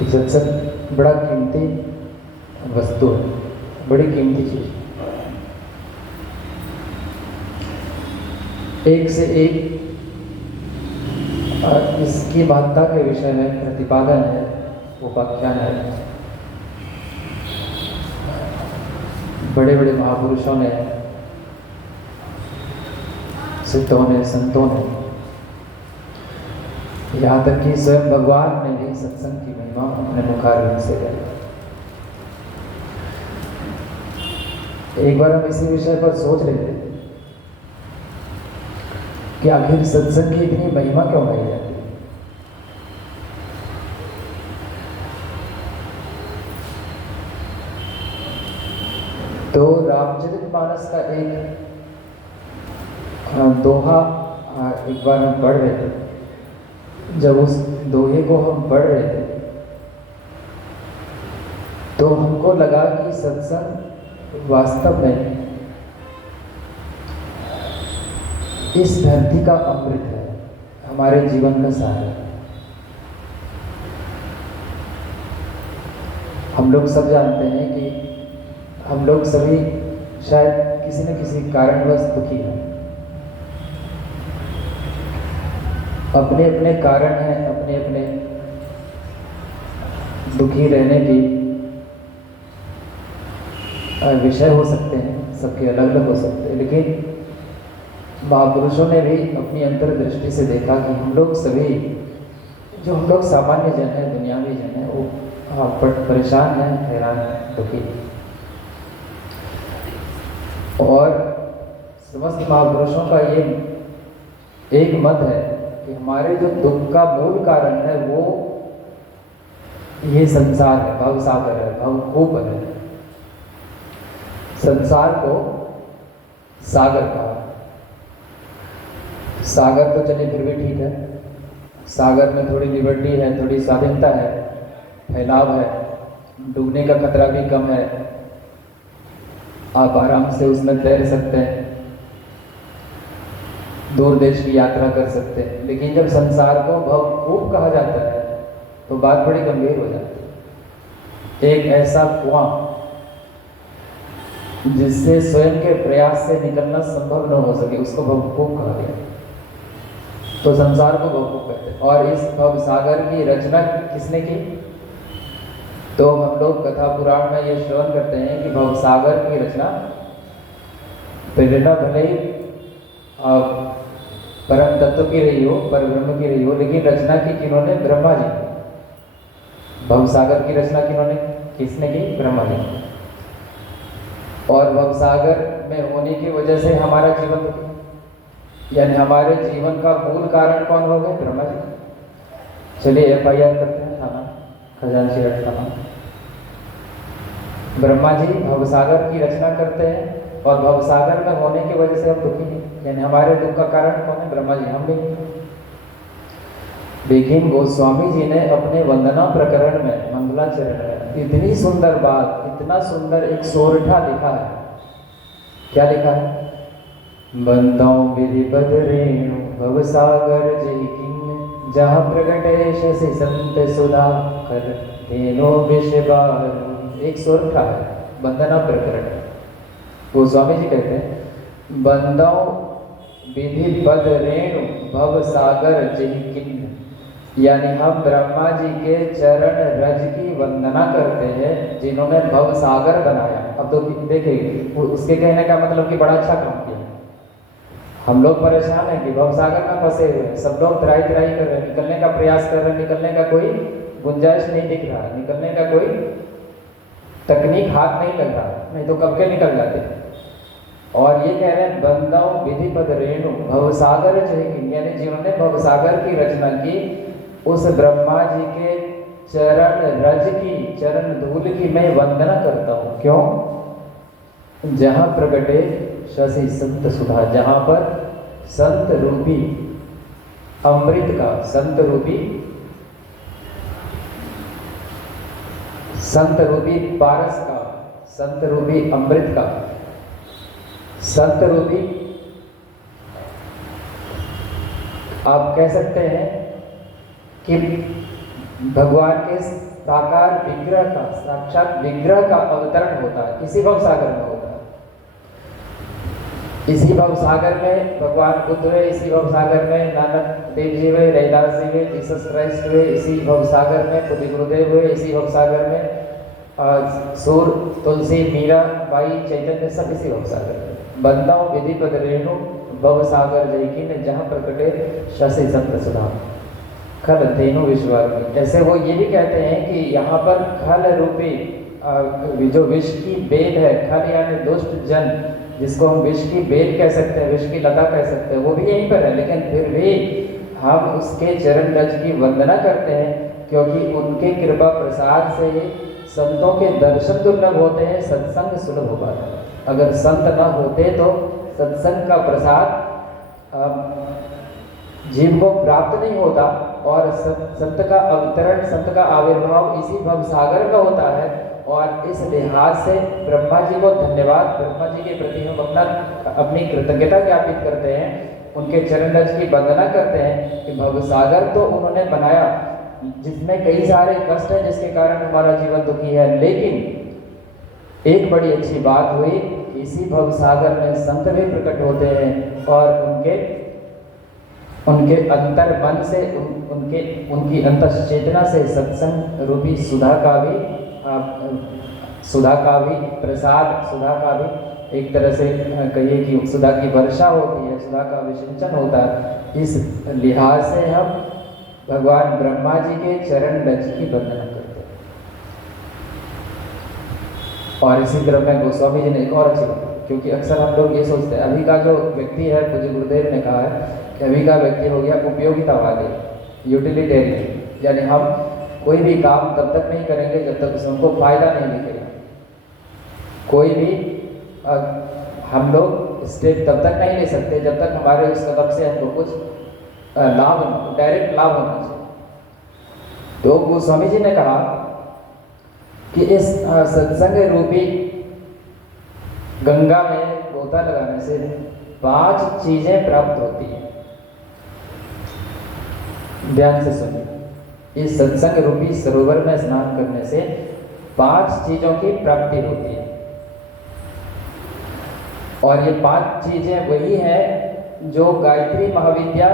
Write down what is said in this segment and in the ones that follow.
कि सत्संग बड़ा कीमती वस्तु है, बड़ी कीमती चीज। एक से एक इसकी महत्ता के विषय में प्रतिपादन है, उपाख्यान है। बड़े बड़े महापुरुषों ने, सिद्धों ने, संतों ने, यहाँ तक कि स्वयं भगवान ने भी सत्संग की महिमा अपने मुखारविंद से कही। एक बार हम इसी विषय पर सोच रहे थे कि आखिर सत्संग की इतनी महिमा क्यों गाई जाती है। तो रामचरितमानस का एक दोहा एक बार हम पढ़ रहे थे। जब उस दोहे को हम पढ़ रहे थे तो हमको लगा कि सत्संग वास्तव में इस धरती का अमृत है, हमारे जीवन का सार है। हम लोग सब जानते हैं कि हम लोग सभी शायद किसी न किसी कारणवश दुखी हैं। अपने अपने कारण हैं, अपने अपने दुखी रहने की विषय हो सकते हैं, सबके अलग अलग हो सकते हैं। लेकिन महापुरुषों ने भी अपनी अंतर्दृष्टि से देखा कि हम लोग सभी, जो हम लोग सामान्य जन हैं, दुनियावी जन हैं, वो परेशान हैं, हैरान हैं, दुखी। और समस्त महापुरुषों का ये एक मत है कि हमारे जो दुख का मूल कारण है वो ये संसार है, भवसागर है, भवकूप है। संसार को सागर कहा। सागर तो चलिए फिर भी ठीक है, सागर में थोड़ी लिबर्टी है, थोड़ी स्वाधीनता है, फैलाव है, डूबने का खतरा भी कम है, आप आराम से उसमें तैर सकते हैं, दूर देश की यात्रा कर सकते हैं। लेकिन जब संसार को भवकूप कहा जाता है तो बात बड़ी गंभीर हो जाती है। एक ऐसा कुआं जिससे स्वयं के प्रयास से निकलना संभव न हो सके, उसको भवकूप कहा गया। तो संसार को भवकूप कहते हैं। और इस भवसागर की रचना किसने की? तो हम लोग कथा पुराण में ये श्रवण करते हैं कि भवसागर की रचना प्रेरणा भले ही परम तत्व की रही हो, परब्रह्म की रही हो, लेकिन रचना की किन्होंने? ब्रह्मा जी। भवसागर की रचना किन्होंने, किसने की? ब्रह्मा जी। और भवसागर में होने की वजह से हमारा जीवन दुखी, यानी हमारे जीवन का मूल कारण कौन हो गए? ब्रह्मा जी। चलिए FIR करते हैं थाना, खजांची रट थाना। ब्रह्मा जी भवसागर की रचना करते हैं और भवसागर में होने की वजह से हम दुखी हैं, यानी हमारे दुख का कारण कौन है? ब्रह्मा जी, हम नहीं। लेकिन गोस्वामी जी ने अपने वंदना प्रकरण में, मंगलाचरण में इतनी सुंदर बात, इतना सुंदर एक सोरठा लिखा है। क्या लिखा है? बंदौ विधि पद रेणु भवसागर जय किन्ह, जहाँ प्रगटे शशि संत सुधा कर धेनो विषबार। एक सोरठा है, वंदना प्रकरण। गोस्वामी जी कहते हैं बंदौ विधि पद रेणु भवसागर जय किन्ह, यानी हम ब्रह्मा जी के चरण रज की वंदना करते हैं जिन्होंने भवसागर बनाया। अब तो देखिए, उसके कहने का मतलब कि बड़ा अच्छा काम किया। हम लोग परेशान हैं कि भवसागर में फंसे हुए हैं, सब लोग त्राही त्राही कर रहे हैं, निकलने का प्रयास कर रहे हैं, निकलने का कोई गुंजाइश नहीं दिख रहा, निकलने का कोई तकनीक हाथ नहीं लग रहा, नहीं तो कब के निकल जाते। और ये कह रहे हैं बंदौ विधि पद रेणु भवसागर जय किन्ह, यानी जिन्होंने भवसागर की रचना की उस ब्रह्मा जी के चरण रज की, चरण धूल की मैं वंदना करता हूँ। क्यों? जहाँ प्रगटे शशि संत सुधा, जहाँ पर संत रूपी अमृत का, संत रूपी पारस का, संत रूपी अमृत का, संत रूपी आप कह सकते हैं कि भगवान के साकार विग्रह का, साक्षात विग्रह का अवतरण होता है, इसी भव सागर में होता है। इसी भव सागर में भगवान बुद्ध हुए, इसी भव सागर में नानक देव जी हुए, रैदास जी हुए, जीसस क्राइस्ट हुए, इसी भव सागर में खुद गुरुदेव हुए, इसी भव सागर में सूर, तुलसी, मीरा बाई, चैतन्य, सब इसी भव सागर में। बंदाओ विधि पद रेणु भव सागर जयकिन जहाँ प्रकटे शशि संत सुधा खल तेनु विश्वात्मी। ऐसे वो ये भी कहते हैं कि यहाँ पर खल रूपी जो विष की बेल है, खल यानी दुष्ट जन, जिसको हम विष की बेल कह सकते हैं, विष की लता कह सकते हैं, वो भी यहीं पर है। लेकिन फिर भी हम उसके चरण रज की वंदना करते हैं, क्योंकि उनके कृपा प्रसाद से संतों के दर्शन दुर्लभ होते हैं, सत्संग सुलभ हो पाता है। अगर संत न होते तो सत्संग का प्रसाद जीव को प्राप्त नहीं होता, और संत का अवतरण, संत का आविर्भाव इसी भव सागर में होता है। और इस लिहाज से ब्रह्मा जी को धन्यवाद, ब्रह्मा जी के प्रति हम अपनी कृतज्ञता ज्ञापित करते हैं, उनके चरण रज की वंदना करते हैं कि भव सागर तो उन्होंने बनाया जिसमें कई सारे कष्ट हैं, जिसके कारण हमारा जीवन दुखी है। लेकिन एक बड़ी अच्छी बात हुई, इसी भव सागर में संत भी प्रकट होते हैं, और उनके अंतर मन से, उनकी अंतस चेतना से सत्संग रूपी सुधा का भी प्रसाद, सुधा का भी एक तरह से कहिए कि सुधा की वर्षा होती है, सुधा का विसिंचन होता है। इस लिहाज से हम भगवान ब्रह्मा जी के चरण रज की वंदना करते हैं। और इसी तरह में गोस्वामी जी ने एक और अच्छी बात, क्योंकि अक्सर हम लोग ये सोचते हैं, अभी का जो व्यक्ति है, पूज्य गुरुदेव ने कहा है कि अभी का व्यक्ति हो गया उपयोगितावादी, यूटिलिटेरियन, यानी हम कोई भी काम तब तक नहीं करेंगे जब तक उसमें हमको फायदा नहीं दिखेगा। कोई भी हम लोग स्टेप तब तक नहीं ले सकते जब तक हमारे उस कदम से हमको कुछ लाभ, डायरेक्ट लाभ होना चाहिए। तो गोस्वामी जी ने कहा कि इस सत्संग रूपी गंगा में गोता लगाने से 5 चीजें प्राप्त होती हैं। ध्यान से सुनिए, इस सत्संग रूपी सरोवर में स्नान करने से 5 चीजों की प्राप्ति होती है। और ये 5 चीजें वही हैं जो गायत्री महाविद्या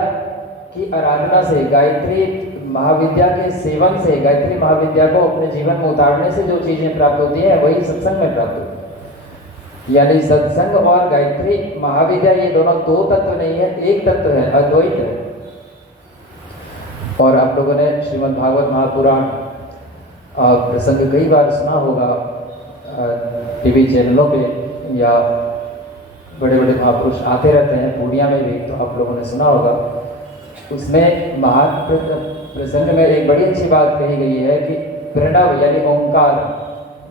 की आराधना से, गायत्री महाविद्या के सेवन से, गायत्री महाविद्या को अपने जीवन में उतारने से जो चीजें प्राप्त होती है, वही सत्संग में प्राप्त होती है। यानी सत्संग और गायत्री महाविद्या, ये दोनों 2 तत्व नहीं है, एक तत्व है, अद्वैत है। और आप लोगों ने श्रीमद् भागवत महापुराण प्रसंग कई बार सुना होगा, टीवी चैनलों पे, या बड़े बड़े महापुरुष आते रहते हैं पूर्णिया में भी, तो आप लोगों ने सुना होगा। उसमें महान प्रसंग में एक बड़ी अच्छी बात कही गई है कि प्रणव यानी ओंकार,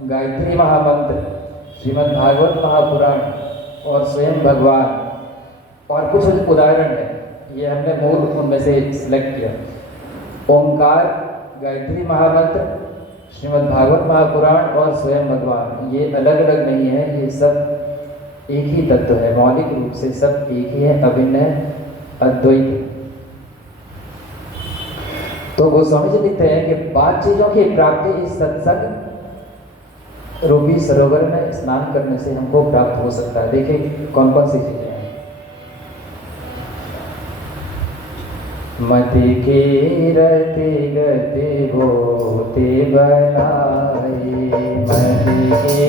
गायत्री महामंत्र, श्रीमद् भागवत महापुराण और स्वयं भगवान, और कुछ उदाहरण है, ये हमने मूल उनमें से सिलेक्ट किया। ओंकार, गायत्री महामंत्र, श्रीमद् भागवत महापुराण और स्वयं भगवान, ये अलग अलग नहीं है, ये सब एक ही तत्व है, मौलिक रूप से सब एक ही है, अभिन्न है, अद्वैत। तो गोस्वामी जी लिखते हैं कि 5 चीजों की प्राप्ति इस सत्संग रूपी सरोवर में स्नान करने से हमको प्राप्त हो सकता है। देखिए कौन कौन सी चीजें हैं। मति की रति गति होते बनाई, मति की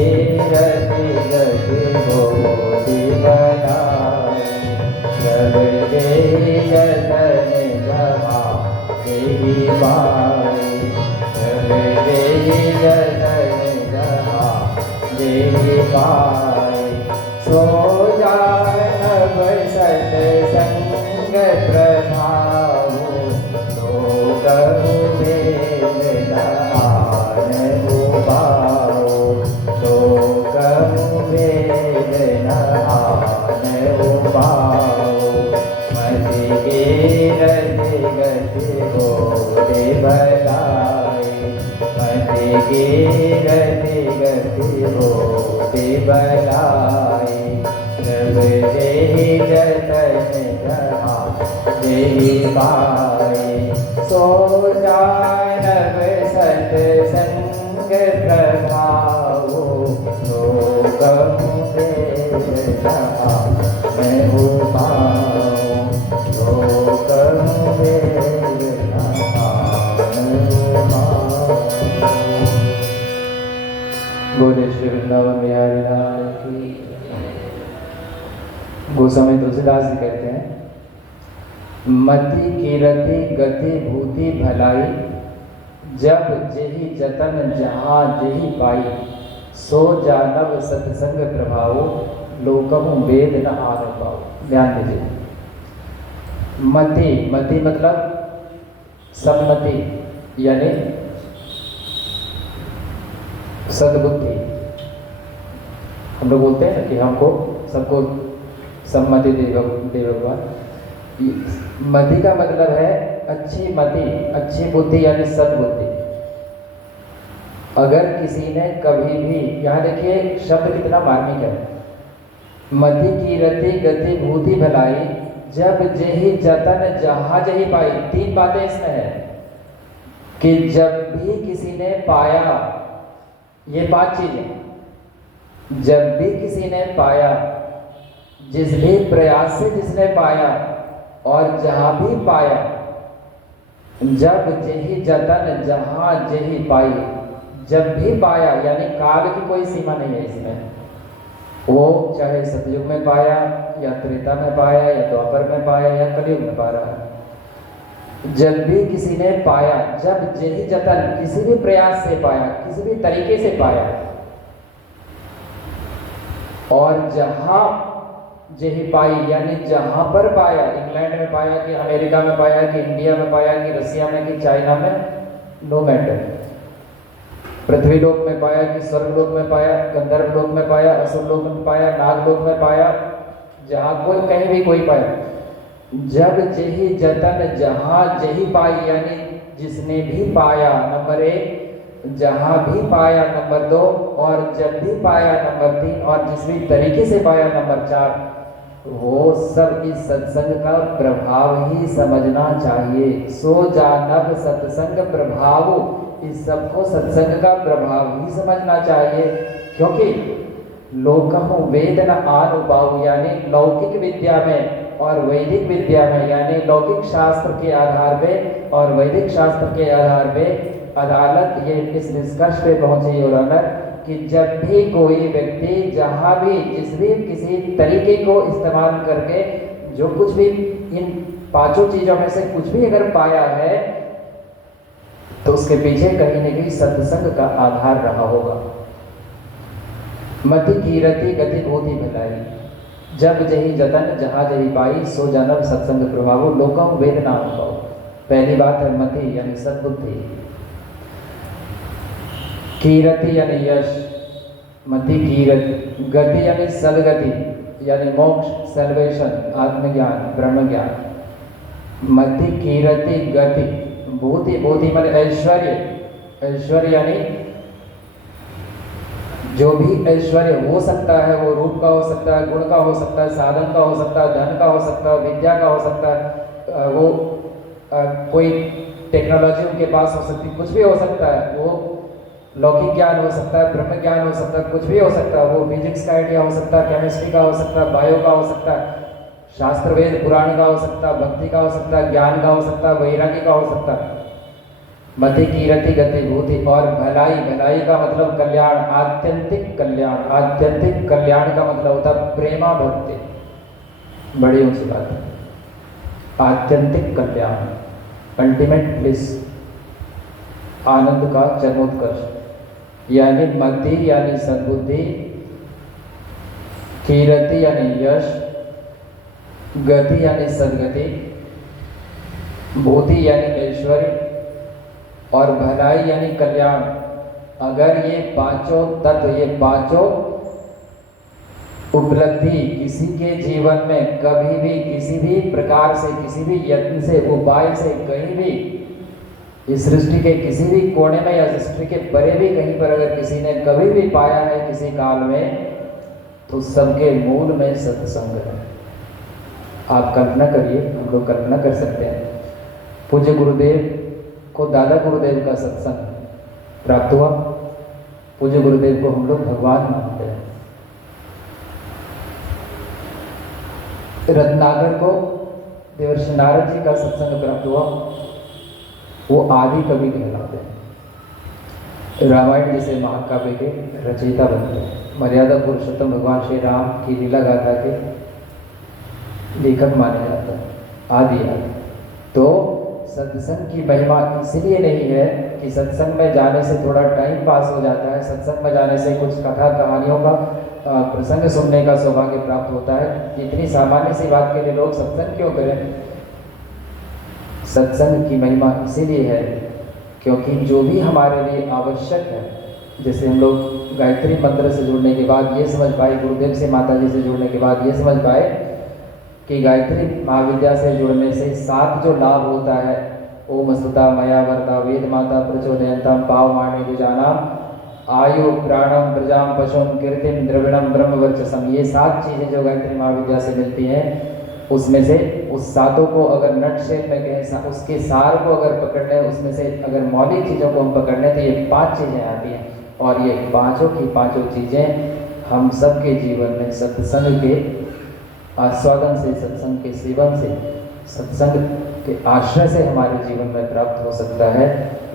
रति गति होते बनाई, जब दे जतन जमा देही पाई, जब दे जतन जमा देही पाई, सो जाए अब सत्संग प्रभाव, लोग वेद आन उबाओ, लोग वेद आन उबाओ, मति की रति गति होते बनाई, मति की रति गति होते बनाई, जब देहि जतन जहाँ देहि पाई, सो जाए नव सत्संग प्रभावो, लोकहु वेदना मैं पाऊं, लोकहु वेदना मैं पाऊं। बोले श्री वृंदावन बिहारी लाल की। गोस्वामी तुलसीदास जी कहते हैं, मति कीरति गति भूति भलाई, जब जेहि जतन जहाँ जेहि पाई, सो जानव सत्संग प्रभावो, लोकहु वेद न आन पाओ। ध्यान दीजिए, मति, मति मतलब सम्मति यानी सद्बुद्धि। हम लोग बोलते हैं ना कि हमको सबको सम्मति दे भगवान। मति का मतलब है अच्छी मति, अच्छी बुद्धि यानी सद्बुद्धि। अगर किसी ने कभी भी, यहाँ देखिए शब्द कितना मार्मिक है, मति कीरति गति भूति भलाई, जब जेहि जतन जहाँ जेहि पाई। तीन बातें इसमें है कि जब भी किसी ने पाया, ये 5 चीजें, जब भी किसी ने पाया, जिस भी प्रयास से जिसने पाया, और जहाँ भी पाया, जब जेहि जतन जहाँ जेहि पाई। जब भी पाया यानी काल की कोई सीमा नहीं है इसमें, वो चाहे सतयुग में पाया या त्रेता में पाया या द्वापर में पाया या कलयुग में पा रहा है। जब भी किसी ने पाया, जब जेहि जतन किसी भी प्रयास से पाया, किसी भी तरीके से पाया, और जहाँ जेहि पाई यानी जहाँ पर पाया, इंग्लैंड में पाया कि अमेरिका में पाया कि इंडिया में पाया कि रसिया में कि चाइना में, नो मैटर। पृथ्वी लोक में पाया कि स्वर्ग लोक में पाया, गंधर्व लोक में पाया, असुर लोक में पाया, नाग लोक में पाया, जहाँ कोई कहीं भी कोई पाया। जब जेहि जतन जहाँ जेहि पाई यानी जिसने भी पाया, नंबर 1, जहाँ भी पाया नंबर 2, और जब भी पाया नंबर 3, और जिस भी तरीके से पाया नंबर 4, वो सब इस सत्संग का प्रभाव ही समझना चाहिए। सो जानब सत्संग प्रभाव, इस सबको सत्संग का प्रभाव ही समझना चाहिए। क्योंकि लोकहु वेद न आन पाऊ, यानी लौकिक विद्या में और वैदिक विद्या में, यानी लौकिक शास्त्र के आधार पे और वैदिक शास्त्र के आधार पे अदालत ये इस निष्कर्ष पे पहुंची और अनर कि जब भी कोई व्यक्ति जहाँ भी जिस भी किसी तरीके को इस्तेमाल करके जो कुछ भी इन 5 चीजों में से कुछ भी अगर पाया है, तो उसके पीछे कहीं न कहीं सत्संग का आधार रहा होगा। मति कीरति गति भूति भलाई, जब जही जतन जहाँ जही पाई, सो जानब सत्संग प्रभावो, लोकहु वेद न आन पाओ। पहली बात है मति यानी सद्बुद्धि, कीरति यानी यश, मति कीरति, गति यानी सदगति यानी मोक्ष, सल्वेशन, आत्मज्ञान, ब्रह्म ज्ञान। मति कीरति गति, भूति, भूति माने ऐश्वर्य, ऐश्वर्य यानी जो भी ऐश्वर्य हो सकता है, वो रूप का हो सकता है, गुण का हो सकता है, साधन का हो सकता है, धन का हो सकता है, विद्या का हो सकता है, वो कोई टेक्नोलॉजी उनके पास हो सकती है, कुछ भी हो सकता है। वो लौकिक ज्ञान हो सकता है, ब्रह्म ज्ञान हो सकता है, कुछ भी हो सकता है। वो फिजिक्स का आइडिया हो सकता है, केमिस्ट्री का हो सकता है, बायो का हो सकता है, शास्त्र वेद पुराण का हो सकता है, भक्ति का हो सकता है, ज्ञान का हो सकता है, वैराग्य का हो सकता है। मति कीरति गति भूति, और भलाई, भलाई का मतलब कल्याण, आत्यंतिक कल्याण। आत्यंतिक कल्याण का मतलब होता है प्रेमा भक्ति, बड़ी ऊंची बात है। आत्यंतिक कल्याण, अल्टीमेट ब्लिस, आनंद का चरमोत्कर्ष, यानी मति यानी सद्बुद्धि, कीरति यानी यश, गति यानी सदगति, भूति यानी ऐश्वर्य, और भलाई यानी कल्याण। अगर ये 5 तत्व, ये 5 उपलब्धि किसी के जीवन में कभी भी किसी भी प्रकार से, किसी भी यत्न से, उपाय से, कहीं भी इस सृष्टि के किसी भी कोने में या सृष्टि के परे भी कहीं पर अगर किसी ने कभी भी पाया है किसी काल में, तो सबके मूल में सत्संग है। आप कल्पना करिए, हम लोग कल्पना कर सकते हैं। पूज्य गुरुदेव को दादा गुरुदेव का सत्संग प्राप्त हुआ। पूज्य गुरुदेव को हम लोग भगवान मानते हैं। रत्नाकर को देवर्षि नारद जी का सत्संग प्राप्त हुआ, वो आदि कवि कहलाते हैं। रामायण जैसे महाकाव्य के रचयिता बनते हैं। मर्यादा पुरुषोत्तम भगवान श्री राम की लीला गाथा के लेखक माने जाते हैं, आदि। तो सत्संग की महिमा इसलिए नहीं है कि सत्संग में जाने से थोड़ा टाइम पास हो जाता है, सत्संग में जाने से कुछ कथा कहानियों का प्रसंग सुनने का सौभाग्य प्राप्त होता है। इतनी सामान्य सी बात के लिए लोग सत्संग क्यों करें? सत्संग की महिमा इसीलिए है क्योंकि जो भी हमारे लिए आवश्यक है, जैसे हम लोग गायत्री मंत्र से जुड़ने के बाद ये समझ पाए, गुरुदेव से माता जी से जुड़ने के बाद ये समझ पाए कि गायत्री महाविद्या से जुड़ने से 7 जो लाभ होता है, ओम स्तुता मया वरदा वेद माता प्रचोदयंतम पावमानि दुजानाम आयु प्राणम प्रजाम पशुम कीर्तिम द्रविणम ब्रह्म वर्चसम, ये 7 चीज़ें जो गायत्री महाविद्या से मिलती हैं, उसमें से उस 7 को अगर नट शेप में कहें, उसके सार को अगर पकड़ लें, उसमें से अगर मौलिक चीज़ों को हम पकड़ लें तो ये 5 चीज़ें आती हैं। और ये पाँचों की पाँचों चीज़ें हम सबके जीवन में सत्संग के आस्वादन से, सत्संग के सेवन से, सत्संग के आश्रय से हमारे जीवन में प्राप्त हो सकता है।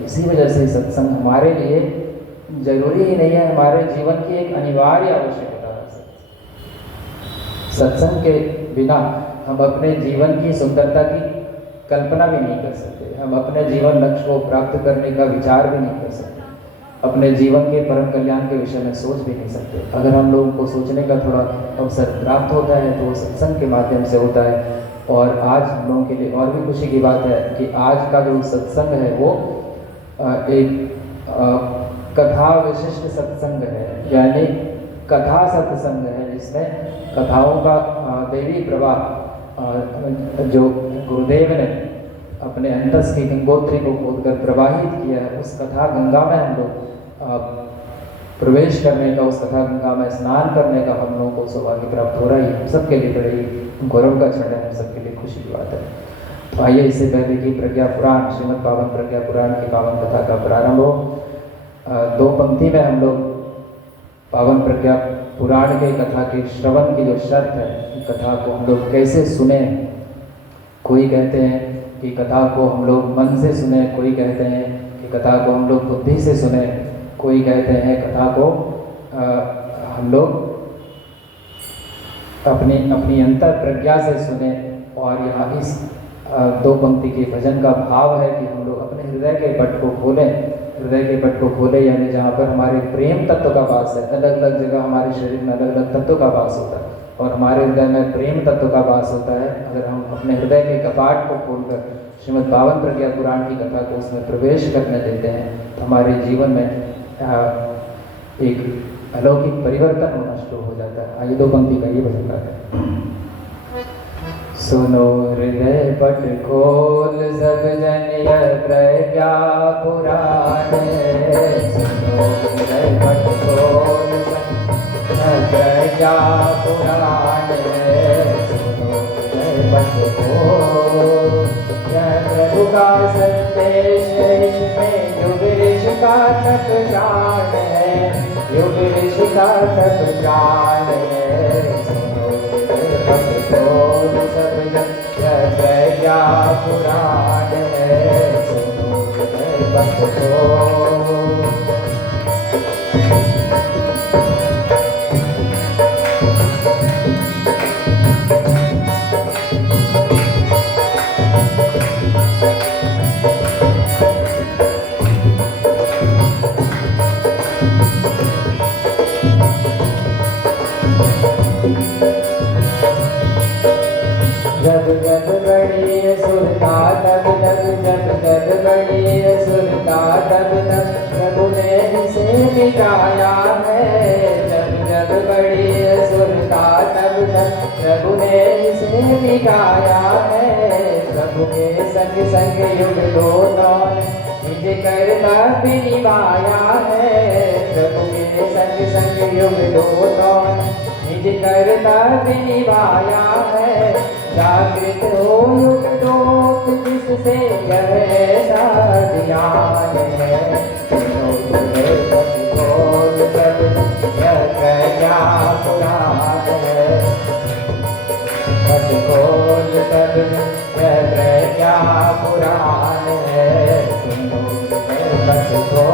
इसी वजह से सत्संग हमारे लिए जरूरी ही नहीं है, हमारे जीवन की एक अनिवार्य आवश्यकता है। सत्संग के बिना हम अपने जीवन की सुंदरता की कल्पना भी नहीं कर सकते, हम अपने जीवन लक्ष्य को प्राप्त करने का विचार भी नहीं कर सकते, अपने जीवन के परम कल्याण के विषय में सोच भी नहीं सकते। अगर हम लोगों को सोचने का थोड़ा अवसर प्राप्त होता है तो वो सत्संग के माध्यम से होता है। और आज हम लोगों के लिए और भी खुशी की बात है कि आज का जो सत्संग है वो एक कथा विशिष्ट सत्संग है, यानी कथा सत्संग है, जिसमें कथाओं का दैवी प्रवाह जो गुरुदेव ने अपने अंतस की गंगोत्री को खोदकर प्रवाहित किया है, उस कथा गंगा में हम लोग प्रवेश करने का, उस कथा गंगा में स्नान करने का हम लोगों को सौभाग्य प्राप्त हो रहा है। हम सबके लिए बड़े ही गौरव का क्षण है, हम सबके लिए खुशी की बात है। तो आइए इससे पहले कि प्रज्ञा पुराण, श्रीमद् पावन प्रज्ञा पुराण की पावन कथा का प्रारंभ हो, 2 पंक्ति में हम लोग पावन प्रज्ञा पुराण के कथा के श्रवण की जो शर्त है, कथा को हम लोग कैसे सुने। कोई कहते हैं कि कथा को हम लोग मन से सुने, कोई कहते हैं कि कथा को हम लोग बुद्धि से सुने, कोई कहते हैं कथा को हम लोग अपनी अंतर प्रज्ञा से सुने। और यहाँ इस 2 पंक्ति के भजन का भाव है कि हम लोग अपने हृदय के पट को खोलें, हृदय के पट को खोलें, यानी जहाँ पर हमारे प्रेम तत्व का वास है। अलग अलग जगह हमारे शरीर में अलग अलग तत्व का वास होता है और हमारे हृदय में प्रेम तत्व का वास होता है। अगर हम अपने हृदय के कपाट को खोलकर श्रीमद् पावन प्रज्ञा पुराण की कथा को उसमें प्रवेश करने देते हैं तो हमारे जीवन में एक अलौकिक परिवर्तन होना शुरू हो जाता है। आइए 2 पंक्ति का ये भजन गाते हैं। सुनो हृदय पट खोल सब जन यह प्रज्ञा पुराण, सुनो हृदय पट खोल सब प्रज्ञा पुराण, सुनो हृदय पट खोल यह प्रभु का संदेश, इसमें युग ऋषि का तप प्राण है, युग ऋषि का तप प्राण है। सुनो हृदय पट खोल सब जन प्रज्ञा पुराण है, सुनो हृदय पट खोल। जब जब बड़ी सुरता तब तब, जब जब बड़ी सुरता तब तब प्रभु ने इसे मिटाया है। जब जब बड़ी सुरता तब तब प्रभु ने इसे मिटाया है। प्रभु के संग संग युग दोनों निज करता भी निभाया है। प्रभु के संग संग युग दोनों निज कर्तव्य निभाया है। जागृत हो युग दोत जिससे यह ध्यान है। बोल सब यह प्रजा पुराण है। खोल सब यह प्रजा पुराण है। सुनो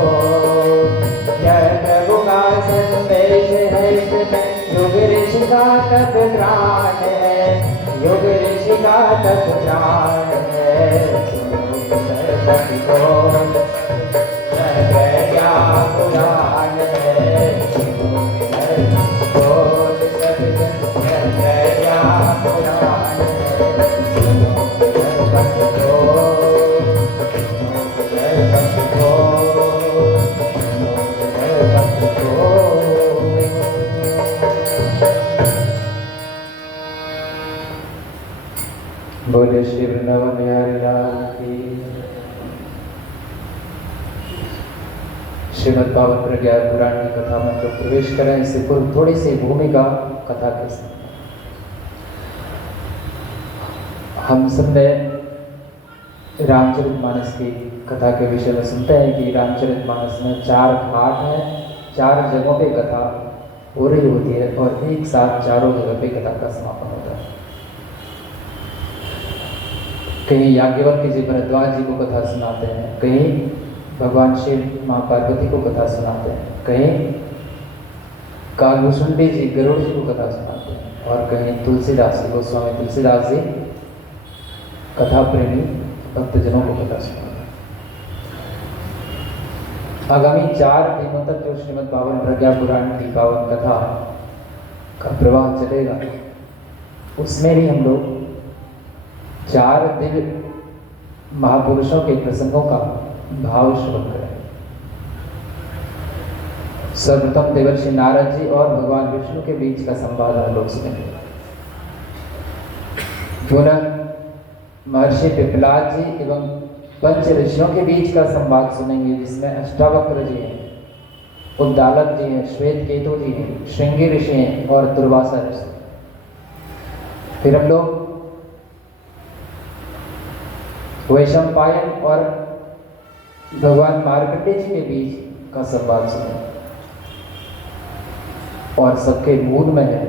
यह प्रभु का संदेश है। इसमें युग ऋषि का तप प्राण है। युग ऋषि का तप प्राण है। यह प्रजा पुराण है। खोल सब यह प्रजा पुराण बोले श्री वृंदावन बिहारी लाल की। श्रीमद् भागवत प्रज्ञा पुराण की कथा में जो प्रवेश करें, इससे पूर्व थोड़ी सी भूमिका कथा के साथ हम सबने रामचरितमानस की कथा के विषय में सुनते हैं कि रामचरितमानस में 4 घाट हैं, 4 जगहों पे कथा हो रही होती है और एक साथ चारों जगह पे कथा का समापन होता है। कहीं याज्ञवल्क्य जी भरद्वाज जी को कथा सुनाते हैं, कहीं भगवान शिव माँ पार्वती को कथा सुनाते हैं, कहीं कालभूषुंडी जी गरुड़ जी को कथा सुनाते हैं और कहीं तुलसीदास जी गोस्वामी तुलसीदास जी कथा प्रेमी भक्तजनों को कथा सुनाते हैं। आगामी 4 दिनों तक जो श्रीमद् भागवत प्रज्ञा पुराण की पावन कथा का प्रवाह चलेगा, उसमें भी हम लोग 4 दिव्य महापुरुषों के प्रसंगों का भाव श्रवण करें। सर्वप्रथम देवर्षि नारद जी और भगवान विष्णु के बीच का संवाद हम लोग सुनेंगे। पुनः महर्षि पिपलाद जी एवं पंच ऋषियों के बीच का संवाद सुनेंगे, जिसमें अष्टावक्र जी हैं, उद्दालक जी हैं, श्वेत केतु जी हैं, श्रृंगी ऋषि हैं और दुर्वासा ऋषि। फिर हम लोग वैशंपायन और भगवान मार्कंडेय जी के बीच का संवाद सुनेंगे और सबके मूल में है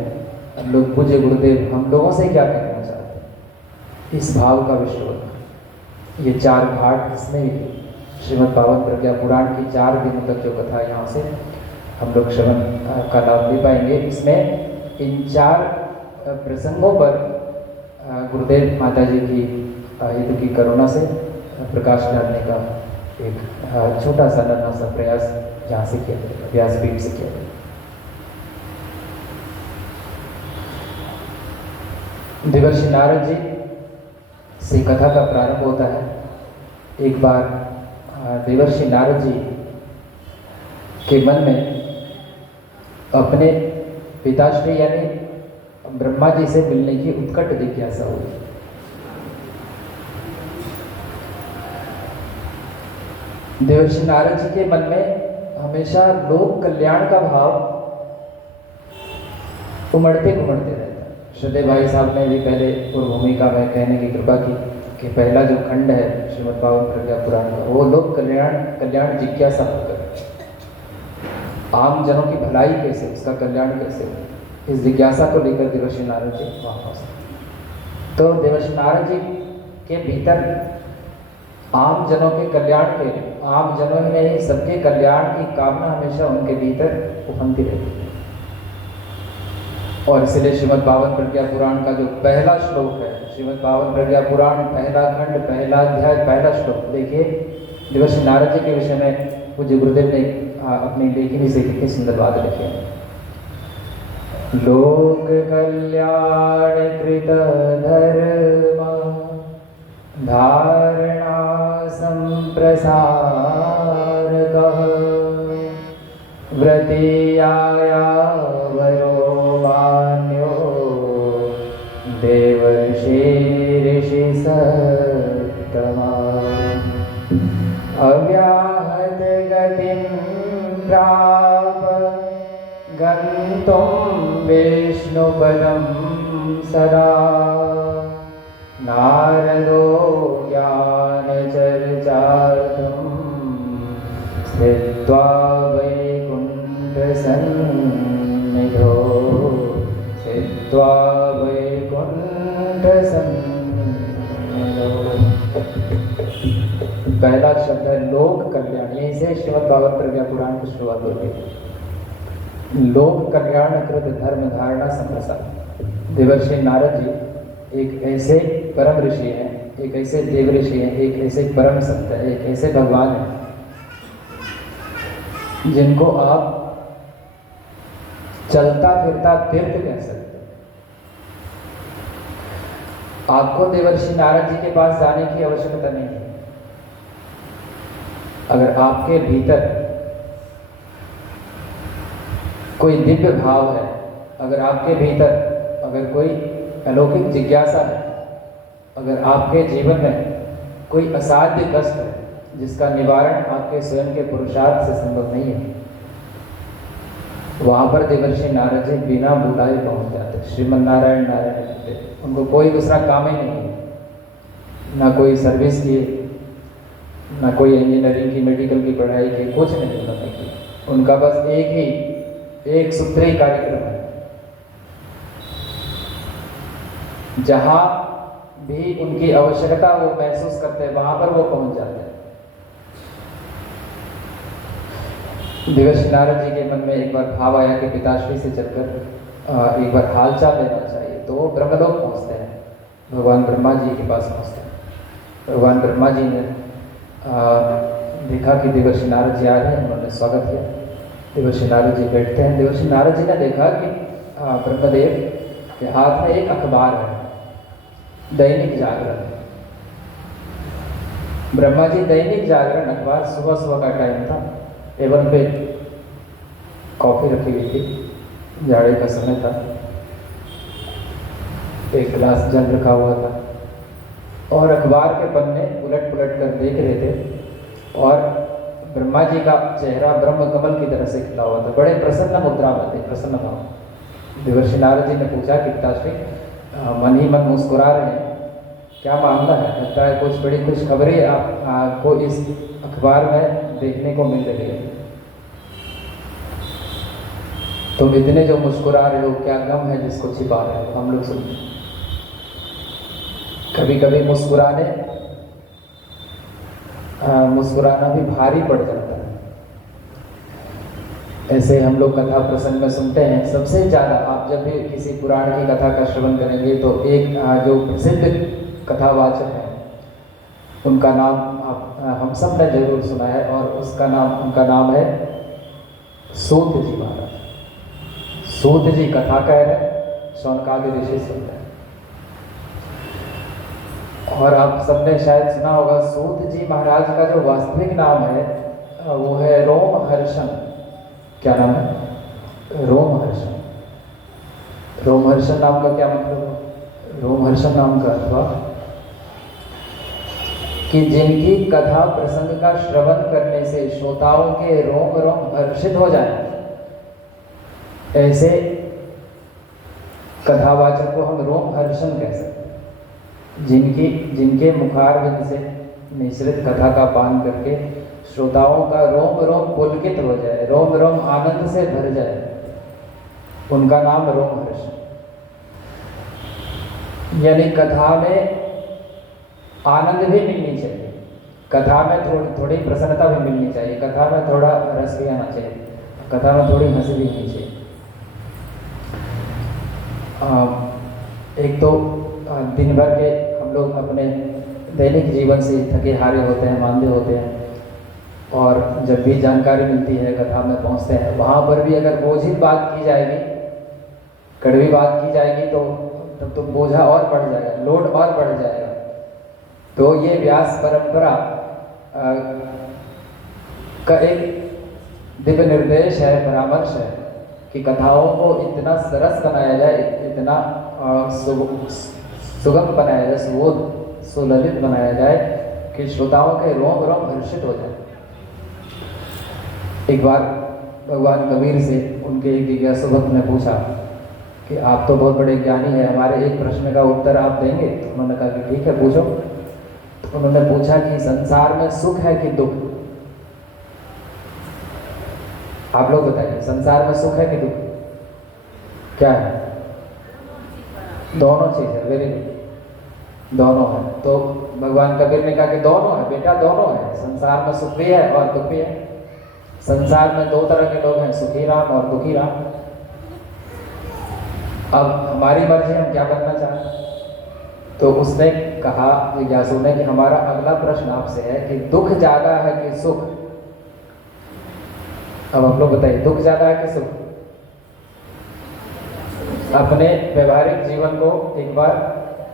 हम लोग पूज्य गुरुदेव हम लोगों से क्या कहना चाहते हैं, इस भाव का विश्लेषण। ये 4 घाट इसमें श्रीमद् भागवत प्रज्ञा पुराण की 4 दिनों तक जो कथा यहाँ से हम लोग श्रवण का लाभ ले पाएंगे। इसमें इन 4 प्रसंगों पर गुरुदेव माता जी की हित की करुणा से प्रकाश डालने का एक छोटा सा नन्हा सा प्रयास जहाँ से किया जाएगा, व्यासपीठ से किया जाएगा। देवर्षि नारद जी से कथा का प्रारंभ होता है। एक बार देवर्षि नारद जी के मन में अपने पिताश्री यानी ब्रह्मा जी से मिलने की उत्कट जिज्ञासा हुई। देवर्षि नारद जी के मन में हमेशा लोक कल्याण का भाव उमड़ते घुमड़ते रहता है। श्रद्धेय भाई साहब ने भी पहले पूर्व भूमिका में कहने की कृपा की कि पहला जो खंड है श्रीमद् भागवत प्रज्ञा पुराण का, वो लोक कल्याण जिज्ञासा होकर आम जनों की भलाई कैसे, उसका कल्याण कैसे, इस जिज्ञासा को लेकर देवर्षि नारद जी वहाँ पहुँचे। तो देवर्षि नारद जी के भीतर आम जनों के कल्याण के, आम जनों ही नहीं सबके कल्याण की कामना हमेशा उनके भीतर उफनती रहती है। और इसलिए श्रीमद् भागवत प्रज्ञा पुराण का जो पहला श्लोक है, श्रीमद् भागवत प्रज्ञा पुराण पहला खंड, पहला अध्याय, पहला श्लोक, देखिए देवर्षि नारद जी के विषय में पूज्य गुरुदेव ने अपनी लेखनी से कितनी सुंदर बात लिखी है। लोक कल्याण कृत धर्म धारणा संप्रसारकः व्रतीयाया वरो वान्यो देवर्षि ऋषि सत्तमा अव्याहत गतिं प्राप गन्तुं विष्णुपदं सदा नारदो ज्ञानचर्चार्थं स्थित्वा वैकुण्ठसन्निधौ स्थित्वा वैकुण्ठसन्निधौ। पहला शब्द है लोक कल्याण। यहीं से श्रीमद् भागवत प्रज्ञा पुराण की शुरुआत होती है। लोक कल्याण कृत धर्म धारणा संप्रसार। देवर्षि नारद जी एक ऐसे परम ऋषि हैं, एक ऐसे देव ऋषि हैं, एक ऐसे परम संत हैं, एक ऐसे भगवान हैं जिनको आप चलता फिरता तीर्थ कह सकते हैं। आपको देवर्षि नारद जी के पास जाने की आवश्यकता नहीं है। अगर आपके भीतर कोई दिव्य भाव है, अगर आपके भीतर अगर कोई अलौकिक जिज्ञासा है, अगर आपके जीवन में कोई असाध्य कष्ट है जिसका निवारण आपके स्वयं के पुरुषार्थ से संभव नहीं है, वहां पर देवर्षि नारद जी बिना बुलाए पहुंच जाते। श्रीमन नारायण नारायण कहते, उनको कोई दूसरा काम ही नहीं है, ना कोई सर्विस की, ना कोई इंजीनियरिंग की, मेडिकल की पढ़ाई की, कुछ नहीं उन्होंने की। उनका बस एक सूत्री कार्यक्रम है। जहां भी उनकी आवश्यकता वो महसूस करते हैं, वहां पर वो पहुंच जाते हैं। देवर्षि नारद जी के मन में एक बार भाव आया कि पिताश्री से चलकर एक बार हालचाल लेना चाहिए, तो वो ब्रह्मलोक पहुंचते हैं, भगवान ब्रह्मा जी के पास पहुंचते हैं। भगवान ब्रह्मा जी ने देखा कि देवर्षि नारद जी आ रहे हैं, उन्होंने स्वागत किया। देवर्षि नारद जी बैठते हैं। देवर्षि नारद जी ने देखा कि ब्रह्मदेव के हाथ में एक अखबार है, दैनिक जागरण। ब्रह्मा जी दैनिक जागरण अखबार, सुबह सुबह का टाइम था, टेबल पे कॉफी रखी हुई थी, जाड़े का समय था, एक गिलास जल रखा हुआ था और अखबार के पन्ने उलट पुलट कर देख रहे थे और ब्रह्मा जी का चेहरा ब्रह्म कमल की तरह से खिला हुआ था। बड़े प्रसन्न मुद्रा में थे, प्रसन्न भाव। देवर्षि नारद जी ने पूछा कि पिताश्री मन ही मन मुस्कुरा रहे हैं, क्या मामला है? लगता है कुछ बड़ी खुशखबरी आपको इस अखबार में देखने को मिल रही है। तुम इतने जो मुस्कुरा रहे हो, क्या गम है जिसको छिपा रहे हो? हम लोग सुनते। कभी कभी मुस्कुराना भी भारी पड़ जाता है। ऐसे हम लोग कथा प्रसंग में सुनते हैं। सबसे ज़्यादा आप जब भी किसी पुराण की कथा का श्रवण करेंगे तो एक जो प्रसिद्ध कथावाचक है, उनका नाम हम सब ने जरूर सुना है और उनका नाम है सूत जी महाराज। सूत जी कथा कह रहे, शौनकादि ऋषि सुन रहे। और आप सबने शायद सुना होगा, सूत जी महाराज का जो वास्तविक नाम है वो है रोमहर्षण। क्या नाम है? रोमहर्षण। रोमहर्षण नाम का क्या मतलब है? रोमहर्षण नाम का अथवा कि जिनकी कथा प्रसंग का श्रवण करने से श्रोताओं के रोम रोम हर्षित हो जाए, ऐसे कथावाचक को हम रोमहर्षण कह सकते हैं। जिनके मुखारविंद से मिश्रित कथा का पान करके श्रोताओं का रोम रोम पुलकित हो जाए, रोम रोम आनंद से भर जाए, उनका नाम रोमहर्षण। यानी कथा में आनंद भी मिलनी चाहिए, कथा में थोड़ी प्रसन्नता भी मिलनी चाहिए, कथा में थोड़ा रस भी आना चाहिए, कथा में थोड़ी हंसी भी होनी चाहिए। एक तो दिन भर के हम लोग अपने दैनिक जीवन से थके हारे होते हैं, मांदे होते हैं, और जब भी जानकारी मिलती है, कथा में पहुंचते हैं, वहाँ पर भी अगर बोझिल बात की जाएगी, कड़वी बात की जाएगी तो तब तो बोझा और बढ़ जाएगा, लोड और बढ़ जाएगा। तो ये व्यास परंपरा का एक दिव्य निर्देश है, परामर्श है कि कथाओं को इतना सरस बनाया जाए, इतना सुगम बनाया जाए, सुललित बनाया जाए कि श्रोताओं के रोम रोम हर्षित हो जाए। एक बार भगवान कबीर से उनके एक जिज्ञासु भक्त ने पूछा कि आप तो बहुत बड़े ज्ञानी हैं, हमारे एक प्रश्न का उत्तर आप देंगे? तो उन्होंने कहा कि ठीक है, पूछो। तो उन्होंने पूछा कि संसार में सुख है कि दुख? आप लोग बताइए, संसार में सुख है कि दुख? क्या है? दोनों चीज है। वेरी गुड, दोनों है। तो भगवान कबीर ने कहा कि दोनों है बेटा, दोनों है। संसार में सुख भी है और दुख भी है। संसार में दो तरह के लोग हैं, सुखी राम और दुखी राम। अब हमारी मर्जी, हम क्या बनना चाहते हैं। तो उसने कहा जिज्ञासु ने कि हमारा अगला प्रश्न आपसे है कि दुख ज्यादा है कि सुख? अब आप लोग बताइए, दुख ज्यादा है कि सुख? अपने व्यवहारिक जीवन को एक बार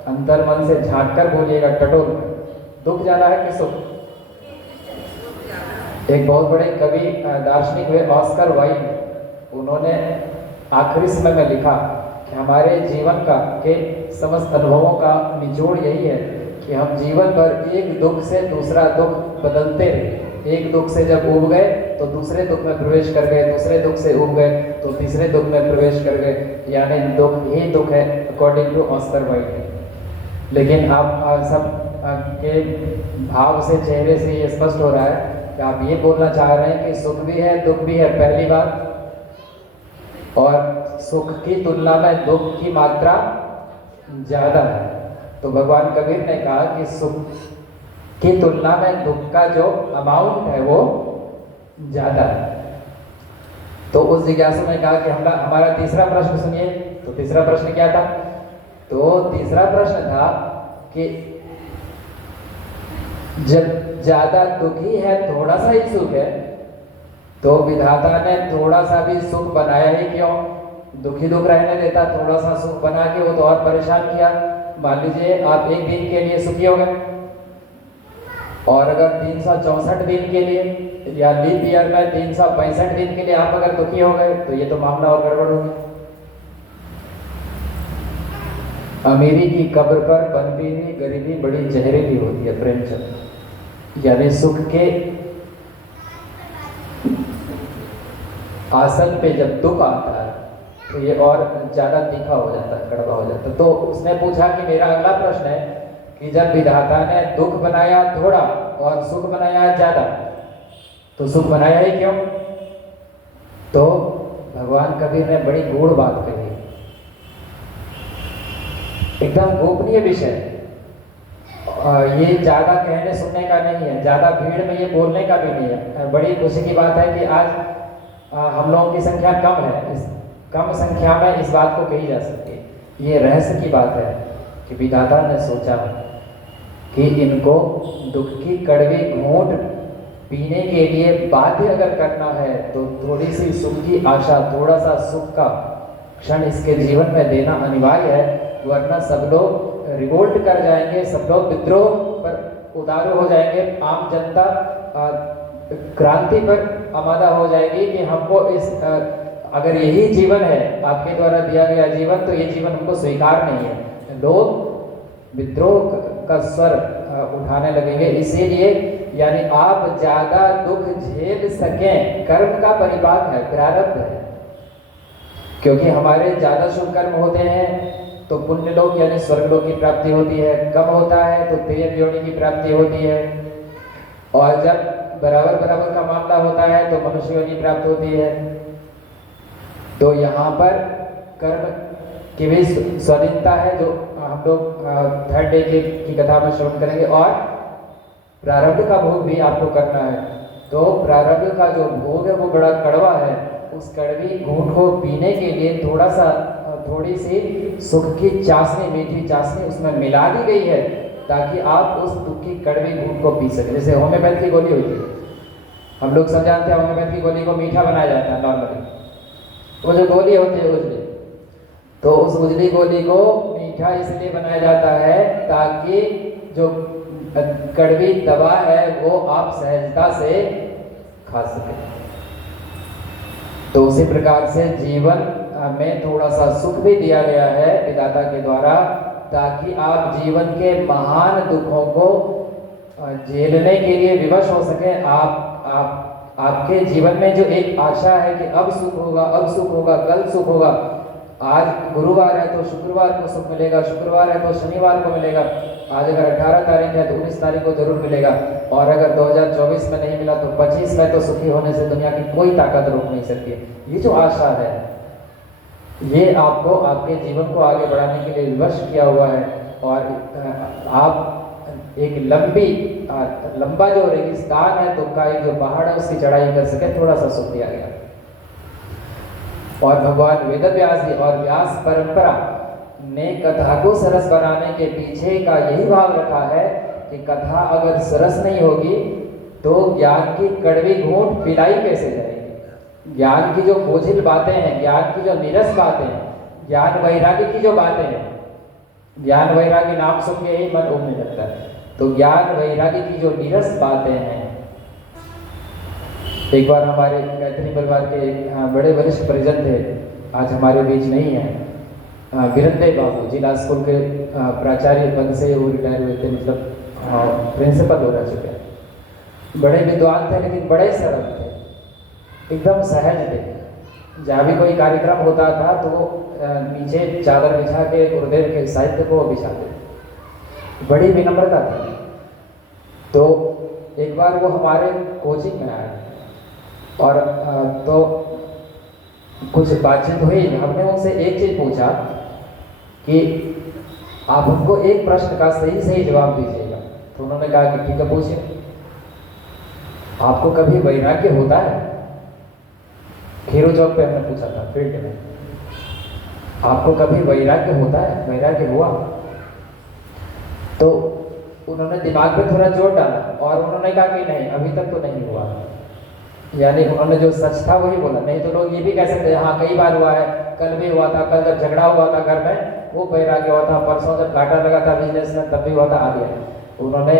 अंतर मन से झांक कर बोलिएगा, टटोल कर, दुख ज्यादा है कि सुख? एक बहुत बड़े कवि दार्शनिक हुए ऑस्कर वाइल्ड, उन्होंने आखिरी समय में लिखा कि हमारे जीवन का के समस्त अनुभवों का निचोड़ यही है कि हम जीवन भर एक दुख से दूसरा दुख बदलते रहे। एक दुख से जब उब गए तो दूसरे दुख में प्रवेश कर गए, दूसरे दुख से उब गए तो तीसरे दुख में प्रवेश कर गए, यानी दुख ही दुख है अकॉर्डिंग टू ऑस्कर वाइल्ड। लेकिन आप सब के भाव से, चेहरे से ये स्पष्ट हो रहा है कि आप ये बोलना चाह रहे हैं कि सुख भी है दुख भी है, पहली बात, और सुख की तुलना में दुख की मात्रा ज्यादा है। तो भगवान कबीर ने कहा कि सुख की तुलना में दुख का जो अमाउंट है वो ज्यादा है। तो उस जिज्ञासु ने कहा कि हमारा तीसरा प्रश्न सुनिए। तो तीसरा प्रश्न क्या था? तो तीसरा प्रश्न था कि जब ज्यादा दुखी है, थोड़ा सा ही सुख है, तो विधाता ने थोड़ा सा भी सुख बनाया ही क्यों? दुखी दुख रहने देता, थोड़ा सा सुख बना के वो तो और परेशान किया। मान लीजिए आप एक दिन के लिए सुखी हो गए, और अगर 364 दिन के लिए या लीप ईयर में 365 दिन के लिए आप अगर दुखी हो गए तो ये तो मामला और गड़बड़ हो गया। अमीरी की कब्र पर बनती हुई गरीबी बड़ी जहरीली होती है, प्रेमचंद। यानी सुख के आसन पे जब दुख आता है तो ये और ज्यादा तीखा हो जाता है, कड़वा हो जाता है। तो उसने पूछा कि मेरा अगला प्रश्न है कि जब विधाता ने दुख बनाया थोड़ा और सुख बनाया ज्यादा, तो सुख बनाया ही क्यों? तो भगवान कबीर ने बड़ी गूढ़ बात कही, एकदम गोपनीय विषय। ये ज्यादा कहने सुनने का नहीं है, ज्यादा भीड़ में ये बोलने का भी नहीं है। बड़ी खुशी की बात है कि आज हम लोगों की संख्या कम है, इस कम संख्या में इस बात को कही जा सकती है। ये रहस्य की बात है कि विधाता ने सोचा कि इनको दुख की कड़वी घूंट पीने के लिए बाध्य अगर करना है तो थोड़ी सी सुख की आशा, थोड़ा सा सुख का क्षण इसके जीवन में देना अनिवार्य है, वरना सब लोग रिवोल्ट कर जाएंगे, सब लोग विद्रोह पर उतारू हो जाएंगे, आम जनता क्रांति पर आमादा हो जाएगी कि हमको इस अगर यही जीवन है आपके द्वारा दिया गया जीवन, तो ये जीवन हमको स्वीकार नहीं है। लोग विद्रोह का स्वर उठाने लगेंगे। इसीलिए यानी आप ज्यादा दुख झेल सकें, कर्म का परिपाक है, प्रारब्ध है। क्योंकि हमारे ज्यादा शुभ कर्म होते हैं तो पुण्य लोक यानी स्वर्ग लोक की प्राप्ति होती है, कम होता है तो तेज योनि की प्राप्ति होती है, और जब बराबर बराबर का मामला होता है तो मनुष्य योनि प्राप्त होती है। तो यहाँ पर कर्म की भी स्वाधीनता है, जो हम लोग थर्ड डे की कथा में श्रवण करेंगे, और प्रारब्ध का भोग भी आपको करना है। तो प्रारब्ध का जो भोग है वो बड़ा कड़वा है, उस कड़वी घूंट को पीने के लिए थोड़ी सी सुख की चाशनी, मीठी चाशनी उसमें मिला दी गई है ताकि आप उस दुख की कड़वी घूंट को पी सकें। जैसे होम्योपैथ की गोली होती है, हम लोग सब जानते हैं होम्योपैथ की गोली को मीठा बनाया जाता है नॉर्मली। वो जो गोली होती है उजली, तो उस उजली गोली को मीठा इसलिए बनाया जाता है ताकि जो कड़वी दवा है वो आप सहजता से खा सके। तो उसी प्रकार से जीवन में थोड़ा सा सुख भी दिया गया है विधाता के द्वारा, ताकि आप जीवन के महान दुखों को झेलने के लिए विवश हो सके। आप आपके जीवन में जो एक आशा है कि अब सुख होगा, अब सुख होगा, कल सुख होगा, आज गुरुवार है तो शुक्रवार को सुख मिलेगा, शुक्रवार है तो शनिवार को मिलेगा, आज अगर 18 तारीख है तो 19 तारीख को जरूर मिलेगा, और अगर 2024 में नहीं मिला तो 25 में तो सुखी होने से दुनिया की कोई ताकत रोक नहीं सकती है। ये जो आशा है ये आपको आपके जीवन को आगे बढ़ाने के लिए विवश किया हुआ है, और आप एक लंबा जो रेगिस्तान है दुख का, एक जो पहाड़ है उसकी चढ़ाई कर सके, थोड़ा सा सुख दिया गया। और भगवान वेद व्यास जी और व्यास परंपरा ने कथा को सरस बनाने के पीछे का यही भाव रखा है कि कथा अगर सरस नहीं होगी तो ज्ञान की कड़वी घूंट पिलाई कैसे जाएगी। ज्ञान की जो बोझिल बातें हैं, ज्ञान की जो नीरस बातें हैं, ज्ञान वैराग्य की जो बातें हैं, ज्ञान वैराग्य नाम सुन के ही मन उबने लगता है, तो ज्ञान वैराग्य की जो नीरस बातें हैं। एक बार हमारे गायत्री परिवार के बड़े वरिष्ठ परिजन थे, आज हमारे बीच नहीं है, वीरंदे बाबू जिला स्कूल के प्राचार्य पद से वो रिटायर हुए थे, मतलब प्रिंसिपल हो रह चुके हैं। बड़े विद्वान थे लेकिन बड़े सरल थे, एकदम सहज थे। जहाँ भी कोई कार्यक्रम होता था तो वो नीचे चादर बिछा के गुरुदेव के साहित्य को बिछाते, बड़ी विनम्रता थी। तो एक बार वो हमारे कोचिंग में आए और तो कुछ बातचीत हुई, हमने उनसे एक चीज पूछा कि आप हमको एक प्रश्न का सही जवाब दीजिएगा। तो उन्होंने कहा कि ठीक है पूछिए, आपको कभी वैराग्य होता है? खीरू चौक पे हमने पूछा था फील्ड में, आपको कभी वैराग्य होता है? वैराग्य हुआ? तो उन्होंने दिमाग पे थोड़ा जोर डाला और उन्होंने कहा कि नहीं, अभी तक तो नहीं हुआ। यानी उन्होंने जो सच था वही बोला। नहीं तो लोग ये भी कह सकते हैं हाँ कई बार हुआ है, कल भी हुआ था, कल जब झगड़ा हुआ था घर में वो वैराग्य हुआ था, परसों जब घाटा लगा था बिजनेस में तब भी हुआ था, आ गया। उन्होंने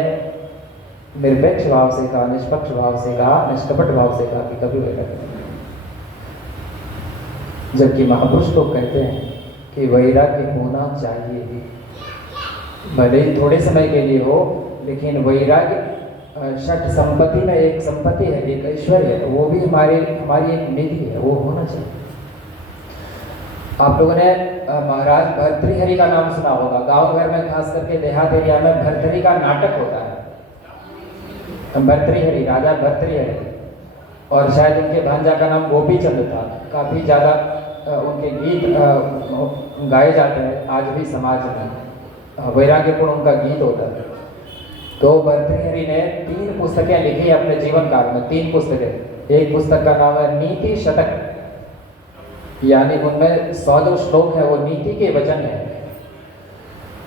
निरपेक्ष भाव से कहा, निष्पक्ष भाव से कहा, निष्कपट भाव से कहा कि कभी वैराग्य नहीं। जबकि महापुरुष लोग कहते हैं कि वैराग्य होना चाहिए ही, भले ही थोड़े समय के लिए हो, लेकिन वैराग्य षट संपत्ति में एक संपत्ति है, एक ऐश्वर्य है, वो भी हमारी एक निधि है, वो होना चाहिए। आप लोगों ने महाराज भर्तृहरि का नाम सुना होगा। गांव घर में खास करके देहात एरिया में भर्तृहरि का नाटक होता है। भर्तृहरि, राजा भर्तृहरि, और शायद उनके भांजा का नाम गोपीचंद था। काफ़ी ज़्यादा उनके गीत गाए जाते हैं आज भी समाज में, वैराग्यपूर्ण उनका गीत होता है। तो भर्तृहरि ने 3 पुस्तकें लिखी अपने जीवन काल में, 3 पुस्तकें। एक पुस्तक का नाम है नीति शतक, यानी उनमें 100 जो श्लोक है वो नीति के वचन है।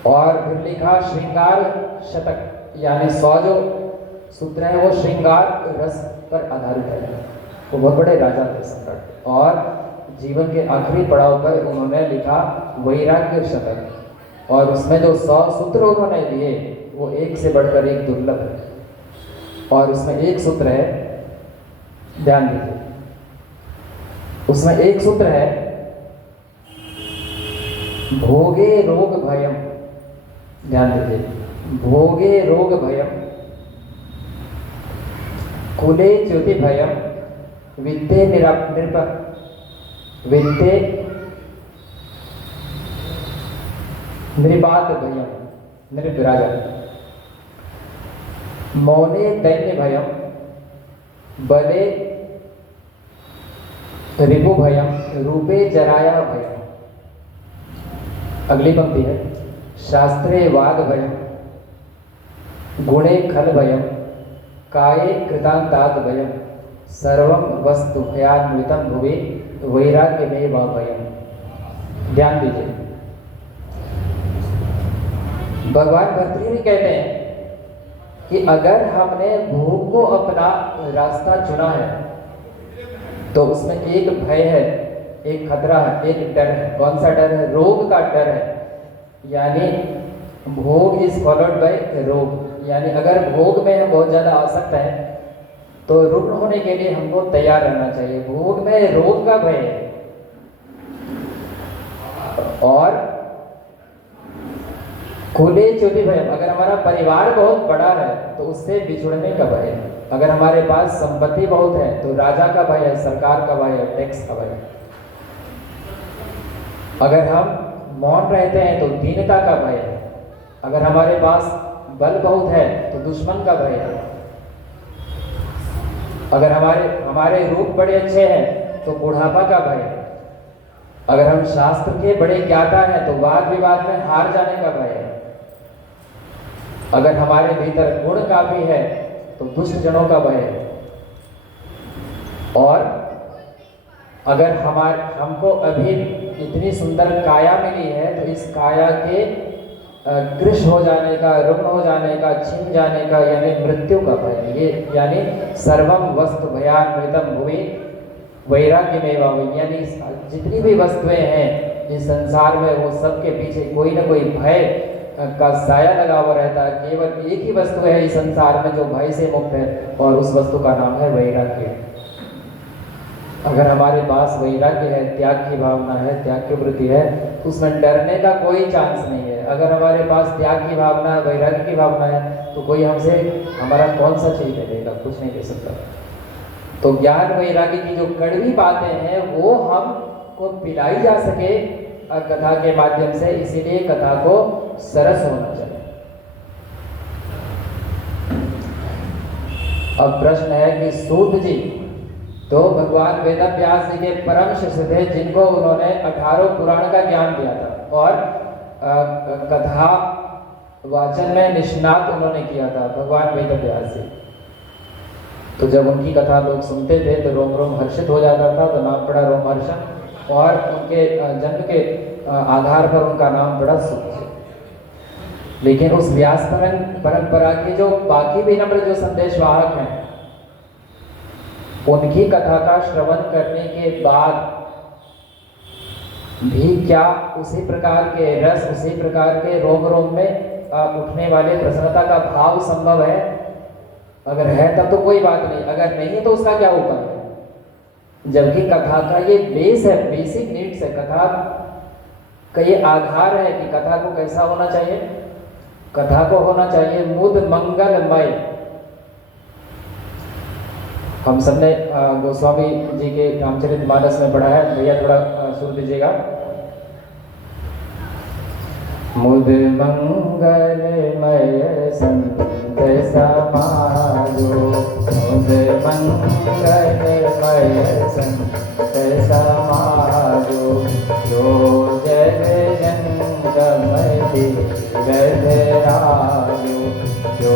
और फिर लिखा श्रृंगार शतक, यानी 100 जो सूत्र है वो श्रृंगार रस पर आधारित है। वो बहुत बड़े राजा थे सम्राट। और जीवन के आखिरी पड़ाव पर उन्होंने लिखा वैराग्य शतक, और उसमें जो 100 सूत्र उन्होंने दिए वो एक से बढ़कर एक दुर्लभ है। और उसमें एक सूत्र है, ध्यान दीजिए, उसमें एक सूत्र है भोगे रोग भयम। ध्यान दीजिए, भोगे रोग भयम, कुले ज्योति भयम, विद्ये विद्ये नृपात भयम, नृपराजा, मौने दैन्य भयम, बले रिपु भयम, रूपे जराया भयम। अगली पंक्ति है शास्त्रे वाद भयम, गुणे खल भयम, काये कृतांतात भयम, सर्वम वस्तु भयान्वितम भुवि वैराग्य में व भयम। ध्यान दीजिए, भगवान भर्तृहरि कहते हैं कि अगर हमने भोग को अपना रास्ता चुना है तो उसमें एक भय है, एक खतरा है, एक डर है। कौन सा डर है? रोग का डर है। यानी भोग इज फॉलोड बाय रोग, यानी अगर भोग में हम बहुत ज़्यादा आसक्त हैं तो रुग्ण होने के लिए हमको तैयार रहना चाहिए। भोग में रोग का भय है। और खुले चुति भयम, अगर हमारा परिवार बहुत बड़ा है तो उससे बिछुड़ने का भय है। अगर हमारे पास संपत्ति बहुत है तो राजा का भय है, सरकार का भय है, टैक्स का भय है। अगर हम मौन रहते हैं तो दीनता का भय है। अगर हमारे पास बल बहुत है तो दुश्मन का भय है। अगर हमारे रूप बड़े अच्छे हैं तो बुढ़ापा का भय है। अगर हम शास्त्र के बड़े ज्ञाता हैं तो वाद विवाद में हार जाने का भय है। अगर हमारे भीतर गुण काफी है तो दुष्ट जनों का भय है। और अगर हमको अभी इतनी सुंदर काया मिली है तो इस काया के कृश हो जाने का, रुग्ण हो जाने का, छिन जाने का यानी मृत्यु का भय है। ये यानी सर्वम वस्तु भयान्वितम भुवि वैराग्यमेवा, यानी जितनी भी वस्तुएं हैं इस संसार में वो सबके पीछे कोई ना कोई भय का साया लगा हुआ रहता है। केवल एक ही वस्तु है इस संसार में जो भय से मुक्त है और उस वस्तु का नाम है वैराग्य। अगर हमारे पास वैराग्य है, त्याग की भावना है, त्याग की वृत्ति है, तो उसमें डरने का कोई चांस नहीं है। अगर हमारे पास त्याग की भावना है, वैराग्य की भावना है तो कोई हमसे हमारा कौन सा चीज ले लेगा, कुछ नहीं ले सकता। तो ज्ञान वैराग्य की जो कड़वी बातें हैं वो हमको पिलाई जा सके कथा के माध्यम से, इसीलिए कथा को सरस होना चाहिए। अब प्रश्न है कि सूत जी तो भगवान वेद व्यास जी के परम शिष्य थे जिनको उन्होंने 18 पुराण का ज्ञान दिया था और कथा वाचन में निष्णात उन्होंने किया था भगवान वेद व्यास जी। तो जब उनकी कथा लोग सुनते थे तो रोम रोम हर्षित हो जाता था, तो नाम पड़ा रोमहर्षण। और उनके जन्म के आधार पर उनका नाम पड़ा सूत जी। लेकिन उस व्यास परंपरा के जो बाकी भी नम्र जो संदेशवाहक हैं उनकी कथा का श्रवण करने के बाद भी क्या उसी प्रकार के रस, उसी प्रकार के रोम रोम में उठने वाले प्रसन्नता का भाव संभव है? अगर है तब तो कोई बात नहीं, अगर नहीं तो उसका क्या उपाय है? जबकि कथा का ये बेस है, बेसिक नीड्स है, कथा का ये आधार है कि कथा को कैसा होना चाहिए। कथा को होना चाहिए मुद मंगलमय। हम सबने गोस्वामी जी के रामचरितमानस में पढ़ा है, भैया थोड़ा सुन दीजिएगा। मुद मंगलमय संत समाजो, मुद मंगलमय संत समाजो, जो जग जंगमय तीरथराजो, जो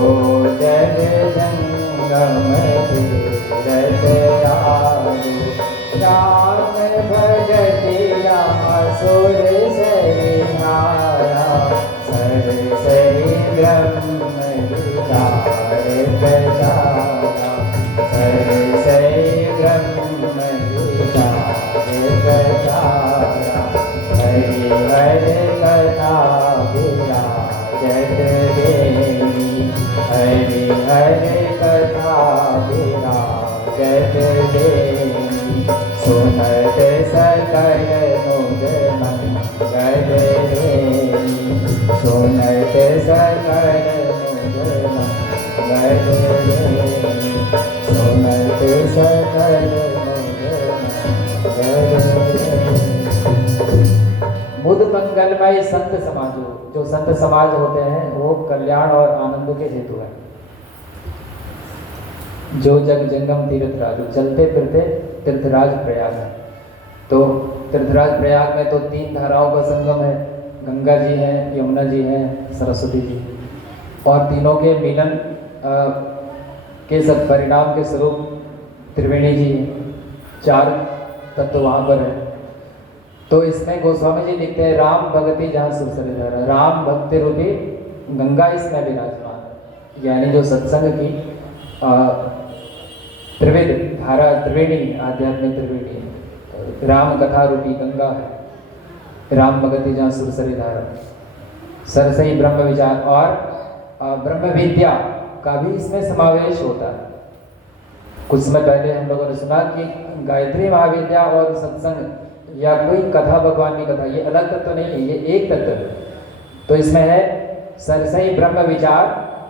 जग जंगमय तीरथराजो, राम भजति राम सुर सरिहारा, सर सही ब्रह्म विचार प्रचारा, सर सही ब्रह्म विचार प्रचारा, हरि हरि कथा विराजत देवी, हरि हरि कथा विराजत देवी, सुनत सकल मुद मंगल देवी, सुनत सकल मुद मंगल देवी, सुनत सकल मुद मंगलमय संत समाजो, जो संत समाज होते हैं वो कल्याण और आनंद के हेतु है। जो जग जंगम तीर्थराज, चलते फिरते तीर्थराज प्रयाग है। तो तीर्थराज प्रयाग में तो 3 धाराओं का संगम है, गंगा जी हैं, यमुना जी हैं, सरस्वती जी, और तीनों के मिलन के सब परिणाम के स्वरूप त्रिवेणी जी, 4 तत्व वहाँ पर है। तो इसमें गोस्वामी जी लिखते हैं राम भगति जहाँ सुरसरी धारा, राम भक्ति रूपी गंगा इसमें विराजमान है, यानी जो सत्संग की त्रिवेद धारा, त्रिवेणी, आध्यात्मिक त्रिवेणी, राम कथा रूपी गंगा है, राम भगति जहाँ सुरसरी धारा, सरसई ब्रह्म विचार और ब्रह्म विद्या का भी इसमें समावेश होता है। कुछ समय पहले हम लोगों ने सुना कि गायत्री महाविद्या और सत्संग या कोई कथा, भगवान की कथा, ये अलग तत्व नहीं है, ये एक तत्व है। तो इसमें है सरसई ब्रह्म विचार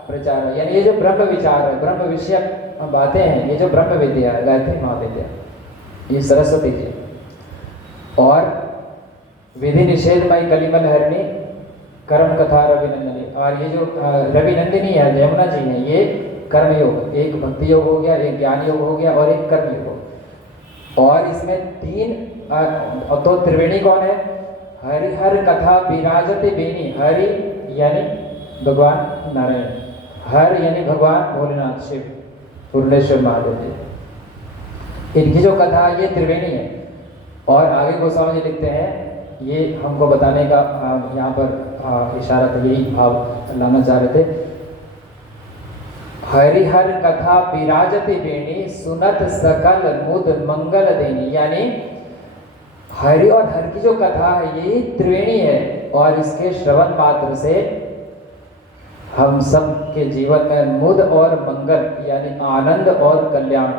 प्रचार। यानी ये जो ब्रह्म विचार है, ब्रह्म विषयक बातें हैं, ये जो ब्रह्म विद्या है, गायत्री महाविद्या, ये सरस्वती जी। और विधि निषेधमयी कलिमल हरणी कर्म कथा रविनंदिनी। और ये जो रविनंदिनी है, यमुना जी हैं, ये कर्म योग, एक भक्ति योग हो गया, एक ज्ञान योग हो गया और एक कर्म योग हो गया। और इसमें 3 तो त्रिवेणी कौन है? हरिहर कथा विराजते बेनी। हरि यानी भगवान नारायण, हर यानी भगवान भोलेनाथ शिव पूर्णेश्वर महादेव जी, इनकी जो कथा ये त्रिवेणी है। और आगे गोस्वामी जी लिखते हैं, ये हमको बताने का यहाँ पर इशारा था, यही भाव लाना चाह रहे थे। हरिहर कथा विराजति बेणी सुनत सकल मुद मंगल देनी। यानी हरि और हर की जो कथा है ये त्रिवेणी है, और इसके श्रवण मात्र से हम सब के जीवन में मुद और मंगल यानी आनंद और कल्याण,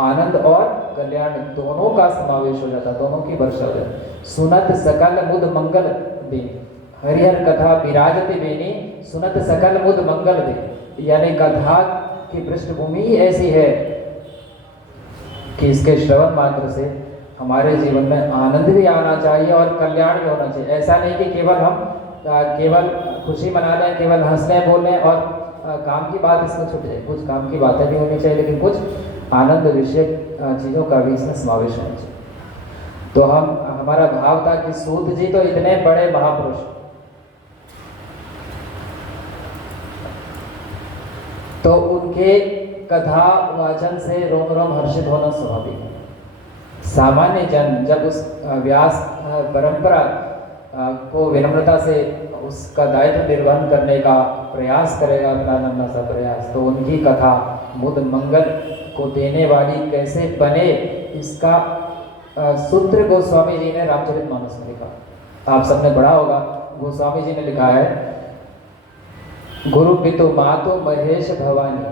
आनंद और कल्याण दोनों का समावेश हो जाता, दोनों की वर्षा हो जाती। सुनत सकल मुद मंगल देनी, हरिहर कथा विराजति बेनी सुनत सकल मुद मंगल देनी। यानी कथा की पृष्ठभूमि ही ऐसी है कि इसके श्रवण मात्र से हमारे जीवन में आनंद भी आना चाहिए और कल्याण भी होना चाहिए। ऐसा नहीं कि केवल हम केवल खुशी मना लें, केवल हंस लें, बोल लें और काम की बात इसमें छूट जाए। कुछ काम की बातें भी होनी चाहिए, लेकिन कुछ आनंद विषय चीज़ों का भी इसमें समावेश होना चाहिए। तो हमारा भाव था कि सूत जी तो इतने बड़े महापुरुष, तो उनके कथा वाचन से रोम रोम हर्षित होना स्वाभाविक है। सामान्य जन जब उस व्यास परंपरा को विनम्रता से उसका दायित्व निर्वहन करने का प्रयास करेगा, अपना नम्र सा प्रयास, तो उनकी कथा मुद मंगल को देने वाली कैसे बने, इसका सूत्र गोस्वामी जी ने रामचरितमानस में लिखा। आप सबने पढ़ा होगा, गोस्वामी जी ने लिखा है, गुरु पितु मातु महेश भवानी,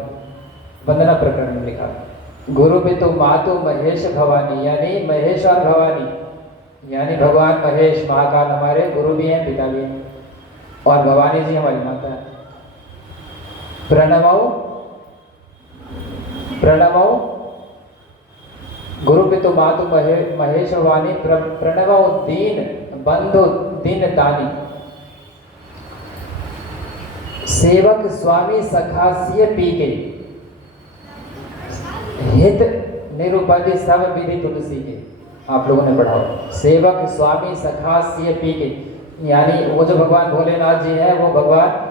वंदना प्रकरण में लिखा, गुरु पितु मातु महेश भवानी, यानी महेश और भवानी, यानी भगवान महेश महाकाल हमारे गुरु भी हैं, पिता भी हैं, और भवानी जी हमारी माता है। प्रणवौ प्रणवौ गुरु पितु मातु महेश भवानी प्रणवौ दीन बंधु दिन तानी, सेवक स्वामी सखासिय पीके, हित निरुपति सब विधि तुलसी के। आप लोगों ने पढ़ा हो, सेवक स्वामी सखासिय पीके, यानी वो जो भगवान भोलेनाथ जी हैं, वो भगवान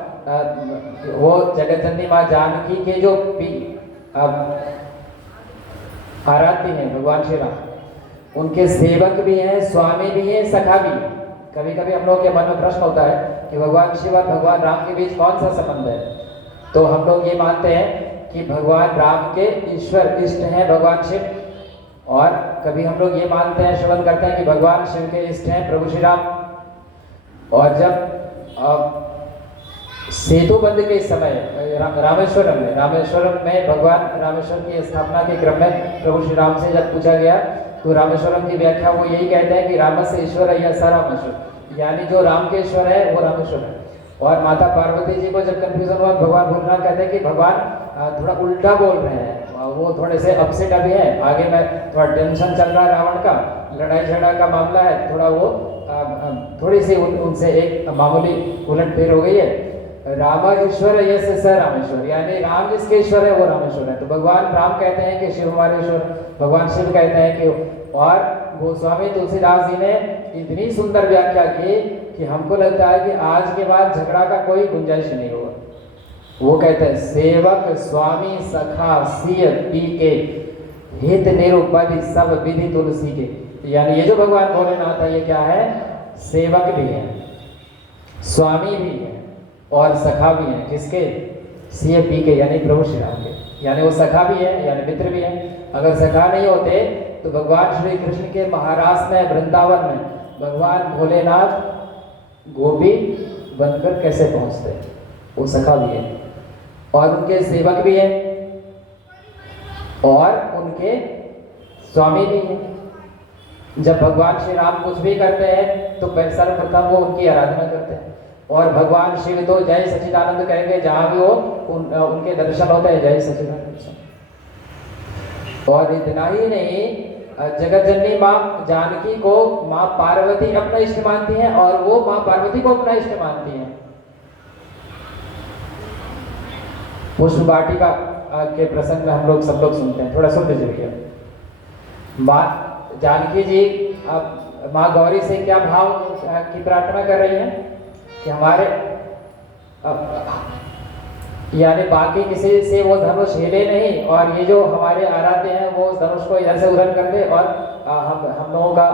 वो जगत जननी माँ जानकी के जो आराध्य हैं भगवान श्री राम, उनके सेवक भी हैं, स्वामी भी हैं, सखा भी हैं। कभी कभी हम लोग के मन में प्रश्न होता है कि भगवान शिव और भगवान राम के बीच कौन सा संबंध है, तो हम लोग ये मानते हैं कि भगवान राम के ईश्वर इष्ट हैं भगवान शिव, और कभी हम लोग ये मानते हैं, श्रवण करते हैं कि भगवान शिव के इष्ट हैं प्रभु श्री राम। और जब सेतुबंध के समय रामेश्वरम में भगवान रामेश्वर की स्थापना के क्रम में प्रभु श्री राम से जब पूछा गया, तो रामेश्वरम की व्याख्या वो यही कहते हैं कि राम से ईश्वर है स रामेश्वर, यानी जो राम के ईश्वर है वो रामेश्वर है। और माता पार्वती जी को जब कंफ्यूजन हुआ, भगवान भोलेनाथ कहते हैं कि भगवान थोड़ा उल्टा बोल रहे हैं, वो थोड़े से अपसेट अभी है, आगे में थोड़ा टेंशन चल रहा है, रावण का लड़ाई झगड़ा का मामला है, थोड़ा वो थोड़ी सी उनसे एक मामूली उलट फेर हो गई है। राम ईश्वर है यस स रामेश्वर, यानी राम जिसके ईश्वर है वो रामेश्वर है। तो भगवान राम कहते हैं कि शिव हमारे ईश्वर, भगवान शिव कहते हैं कि, और गोस्वामी तुलसीदास जी ने इतनी सुंदर व्याख्या की कि हमको लगता है कि आज के बाद झगड़ा का कोई गुंजाइश नहीं होगा। वो कहते हैं, सेवक स्वामी सखा सिय पी के, हित निरुपति सब विधि तुलसी के। यानी ये जो भगवान भोलेनाथ है, ये क्या है, सेवक भी है, स्वामी भी है और सखा भी है। किसके? सिय पी के, यानी प्रभु श्री राम के, यानी वो सखा भी है, यानी मित्र भी है। अगर सखा नहीं होते तो भगवान श्री कृष्ण के महाराष्ट्र में वृंदावन में भगवान भोलेनाथ गोपी बनकर कैसे पहुंचते? वो सखा भी है और उनके सेवक भी है और उनके स्वामी भी है। जब भगवान श्री राम कुछ भी करते हैं तो सर्वप्रथम वो उनकी आराधना करते हैं, और भगवान शिव तो जय सच्चिदानंद कहेंगे, जहां भी हो उनके दर्शन होते हैं, जय सच्चिदानंद। और इतना ही नहीं, जगत जननी माँ जानकी को माँ पार्वती अपना इष्ट मानती हैं और वो माँ पार्वती को अपना इष्ट मानती हैं। पुष्प वाटिका के प्रसंग में हम लोग सब लोग सुनते हैं, थोड़ा सुन लीजिए। माँ जानकी जी अब माँ गौरी से क्या भाव की प्रार्थना कर रही हैं कि हमारे यानी बाकी किसी से वो धनुष हिले नहीं, और ये जो हमारे आराध्य हैं वो धनुष को इधर से उधर कर दे और हम लोगों का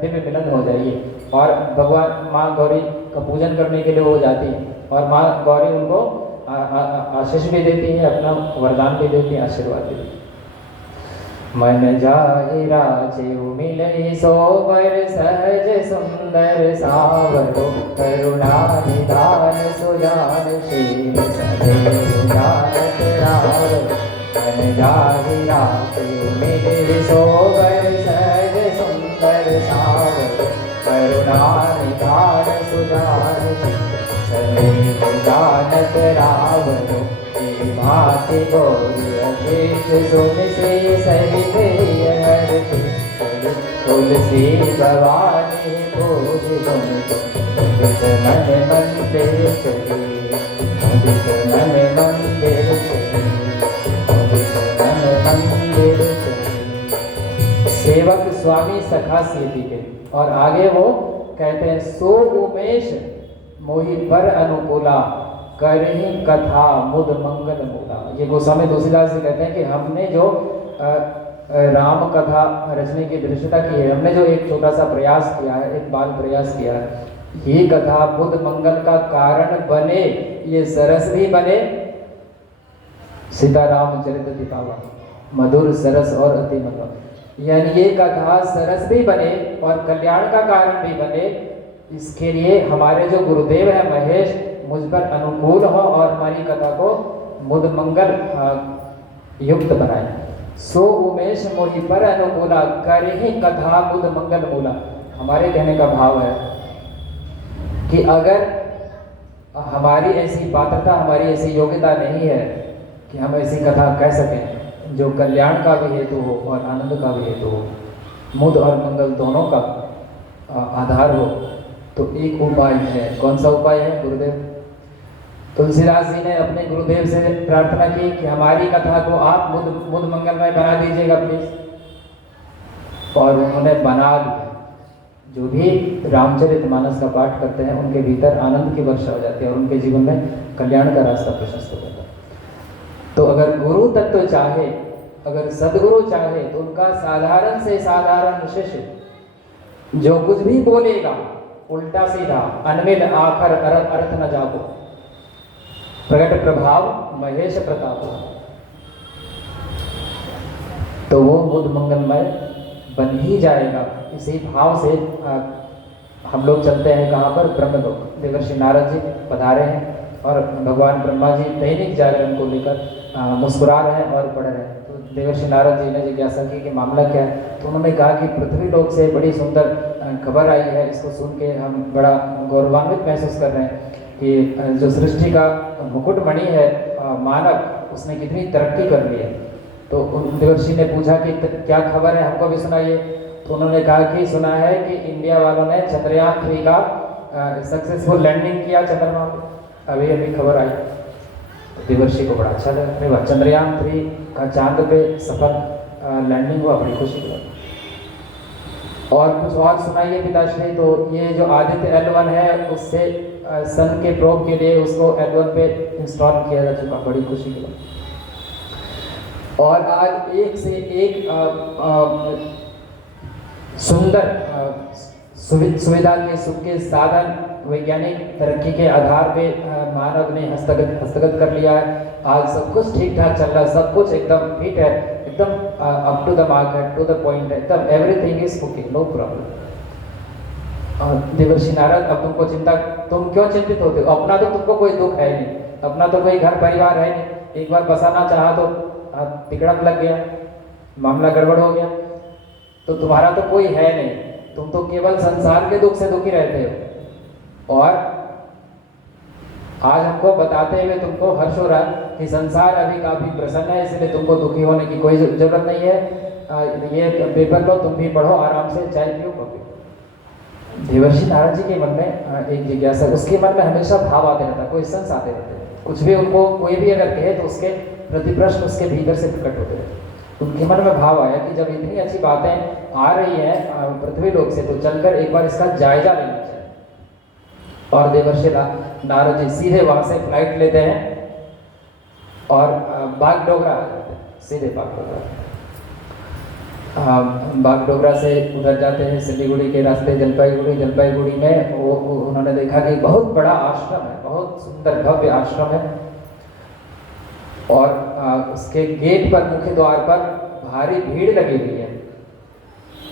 दिव्य मिलन हो जाइए। और भगवान माँ गौरी का पूजन करने के लिए वो जाती है और माँ गौरी उनको आशीष भी देती है, अपना वरदान भी देती है, आशीर्वाद भी देती है। मन जाहि राजेउ मिलई सोबर सहज सुंदर सावरो, करुणा निधान सुजान शील सदैव जानत रावरो। मन जाहि राजेउ मिलई सोबर सहज सुंदर सावरो, करुणा निधान सुजान शील सदैव जानत रावरो। भाति गौरी अशेष सुन से सहित हर्षि, तुलसी भवानी भोज गुण मुदित मन मंदिर चली, मुदित मन मंदिर चली, मुदित मन मंदिर चली। सेवक स्वामी सखा सीधी के, और आगे वो कहते हैं, सो उमेश मोहि पर अनुकूला, करही कथा मुद मंगल मूला। ये गोस्वामी तुलसीदास जी कहते हैं कि हमने जो राम कथा रचने की दृष्टता की है, हमने जो एक छोटा सा प्रयास किया है, एक बाल प्रयास किया है, ये कथा बुद्ध मंगल का कारण बने, ये सरस भी बने, सीताराम चरित दिखावा मधुर सरस और अति मधुर, यानी ये कथा सरस भी बने और कल्याण का कारण भी बने। इसके लिए हमारे जो गुरुदेव है महेश मुझ पर अनुकूल हो और हमारी कथा को मुद मंगल युक्त बनाए। सो उमेश मोहि पर अनुकूला, करहि कथा मुद मंगल मूला। हमारे कहने का भाव है कि अगर हमारी ऐसी पात्रता, हमारी ऐसी योग्यता नहीं है कि हम ऐसी कथा कह सकें जो कल्याण का भी हेतु हो और आनंद का भी हेतु हो, मुद और मंगल दोनों का आधार हो, तो एक उपाय है। कौन सा उपाय है? गुरुदेव तुलसीदास जी ने अपने गुरुदेव से प्रार्थना की कि हमारी कथा को आप मुद मंगलमय बना दीजिएगा प्लीज, और उन्होंने बना दिया। जो भी रामचरितमानस का पाठ करते हैं उनके भीतर आनंद की वर्षा हो जाती है और उनके जीवन में कल्याण का रास्ता प्रशस्त हो जाता है। तो अगर गुरु तत्व चाहे, अगर सदगुरु चाहे, तो उनका साधारण से साधारण शिष्य जो कुछ भी बोलेगा उल्टा सीधा, अनमिल आखर अर्थ न जाको, प्रगट प्रभाव महेश प्रताप, तो वो बुद्ध मंगलमय बन ही जाएगा। इसी भाव से हम लोग चलते हैं कहाँ पर? ब्रह्मलोक। देवर्षि नारद जी पधारे हैं और भगवान ब्रह्मा जी दैनिक जागरण को लेकर मुस्कुरा रहे हैं और पढ़ रहे हैं। तो देवर्षि नारद जी ने जिज्ञासा की कि मामला क्या है? तो उन्होंने कहा कि पृथ्वी लोक से बड़ी सुंदर खबर आई है, इसको सुन के हम बड़ा गौरवान्वित महसूस कर रहे हैं कि जो सृष्टि का मुकुटमणि है मानव, उसने कितनी तरक्की कर ली है। तो देवर्षि ने पूछा कि क्या खबर है, हमको भी सुनाइए। तो उन्होंने कहा कि सुना है कि इंडिया वालों ने चंद्रयान 3 का सक्सेसफुल लैंडिंग किया चंद्रमा पे, अभी अभी खबर आई। तो देवर्षि को बड़ा अच्छा लगा, अरे वाह, चंद्रयान 3 का चांद पे सफल लैंडिंग हुआ, बड़ी खुशी हुआ। और कुछ और सुनाइए पिताश्री। तो ये जो आदित्य L1 है उससे सन के प्रोब के लिए उसको L1 पे इंस्टॉल किया जा चुका, बड़ी खुशी की बात। और आज एक से एक सुंदर सुविधा के सुख के साधन वैज्ञानिक तरक्की के आधार पे मानव ने हस्तगत कर लिया है। आज सब कुछ ठीक ठाक चल रहा है, सब कुछ एकदम फिट है, एकदम अप टू द मार्क है, टू द पॉइंट है, एकदम everything is okay, no problem. Devarshi Narad, अब तुमको चिंता, तुम क्यों चिंतित होते हो? अपना तो तुमको कोई दुख है नहीं, अपना तो कोई घर परिवार है नहीं। एक बार बसाना चाहा तो तिकड़म लग गया, मामला गड़बड़ हो गया, तो तुम्हारा तो कोई है नहीं, तुम तो केवल संसार के दुख से दुखी रहते हो। और आज हमको बताते हुए तुमको हर्ष हो रहा है कि संसार अभी काफ़ी प्रसन्न है, इसलिए तुमको दुखी होने की कोई जरूरत नहीं है। ये पेपर लो, तुम भी पढ़ो, आराम से चाय पियो कॉफी। देवर्षि नारद जी के मन में एक जिज्ञासा, उसके मन में हमेशा भाव आते रहता, क्वेश्चंस आते रहते, कुछ भी उनको कोई भी अगर कहे तो उसके प्रति प्रश्न उसके भीतर से प्रकट होते रहते। उनके मन में भाव आया कि जब इतनी अच्छी बातें आ रही हैं पृथ्वी लोक से, तो चलकर एक बार इसका जायजा लेना चाहिए। और देवर्षि नारद जी सीधे वहाँ से फ्लाइट लेते हैं और बागडोगरा आ जाते हैं, सीधे बागडोगरा से उधर जाते हैं सिलीगुड़ी के रास्ते जलपाईगुड़ी में वो उन्होंने देखा कि बहुत बड़ा आश्रम है, बहुत सुंदर भव्य आश्रम है। और उसके गेट पर, मुख्य द्वार पर भारी भीड़ लगी हुई है।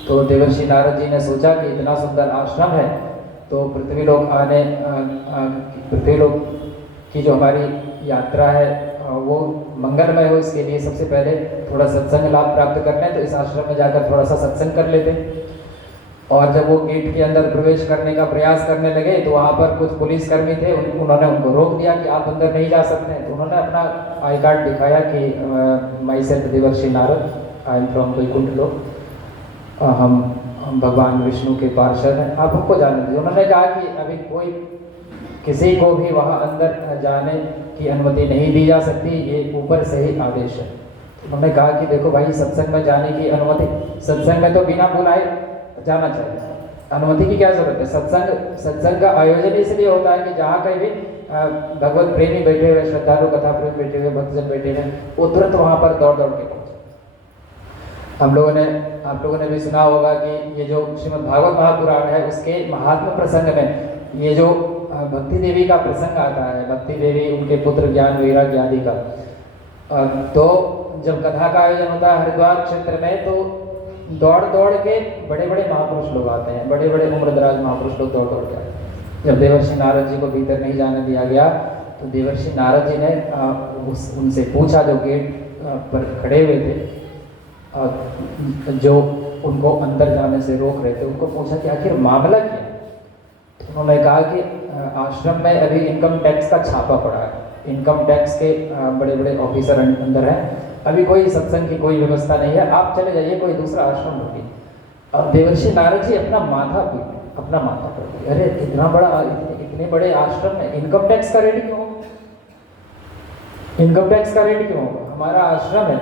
तो देवर्षि नारद जी ने सोचा कि इतना सुंदर आश्रम है तो पृथ्वी लोक की जो हमारी यात्रा है वो मंगलमय हो, इसके लिए सबसे पहले थोड़ा सत्संग लाभ प्राप्त करना है, तो इस आश्रम में जाकर थोड़ा सा सत्संग कर लेते। और जब वो गेट के अंदर प्रवेश करने का प्रयास करने लगे तो वहाँ पर कुछ पुलिसकर्मी थे, उन्होंने उनको रोक दिया कि आप अंदर नहीं जा सकते हैं। तो उन्होंने अपना आई कार्ड दिखाया कि myself Devarshi Narad, I am from Vaikunth lok, हम भगवान विष्णु के पार्षद हैं, आप हमको जाने दीजिए। उन्होंने कहा कि अभी कोई किसी को भी वहाँ अंदर जाने की अनुमति नहीं दी जा सकती, ये ऊपर से ही आदेश है। उन्होंने कहा कि देखो भाई, सत्संग में जाने की अनुमति, सत्संग में तो बिना बुलाए जाना चाहिए, अनुमति की क्या जरूरत है। सत्संग का आयोजन इसलिए होता है कि जहाँ कहीं भी भगवत प्रेमी बैठे हुए, श्रद्धालु कथा प्रेमी बैठे हुए, भक्तजन बैठे हुए, वो तुरंत वहाँ पर दौड़ दौड़ के पहुँचे। आप लोगों ने भी सुना होगा कि ये जो श्रीमद् भागवत महापुराण है उसके महात्मा प्रसंग में ये जो भक्ति देवी का प्रसंग आता है, भक्ति देवी उनके पुत्र ज्ञान वैराग्य आदि का, तो जब कथा का आयोजन होता है हरिद्वार क्षेत्र में, तो दौड़ दौड़ के बड़े बड़े महापुरुष लोग आते हैं, बड़े बड़े उम्रदराज महापुरुष लोग दौड़ दौड़ के आते हैं। जब देवर्षि नारद जी को भीतर नहीं जाने दिया गया तो देवर्षि नारद जी ने उनसे पूछा, जो गेट पर खड़े हुए थे, जो उनको अंदर जाने से रोक रहे थे, उनको पूछा कि आखिर मामला क्या है। तो उन्होंने कहा कि आश्रम में अभी इनकम टैक्स का छापा पड़ा है, इनकम टैक्स के बड़े बड़े ऑफिसर अंदर हैं, अभी कोई सत्संग की कोई व्यवस्था नहीं है, आप चले जाइए, कोई दूसरा आश्रम होगी। अब देवर्षि नारद जी अपना माथा पड़ दिए, अरे इतना बड़ा, इतने बड़े आश्रम में इनकम टैक्स का रेट क्यों होगा, इनकम टैक्स का रेट क्यों होगा, हमारा आश्रम है,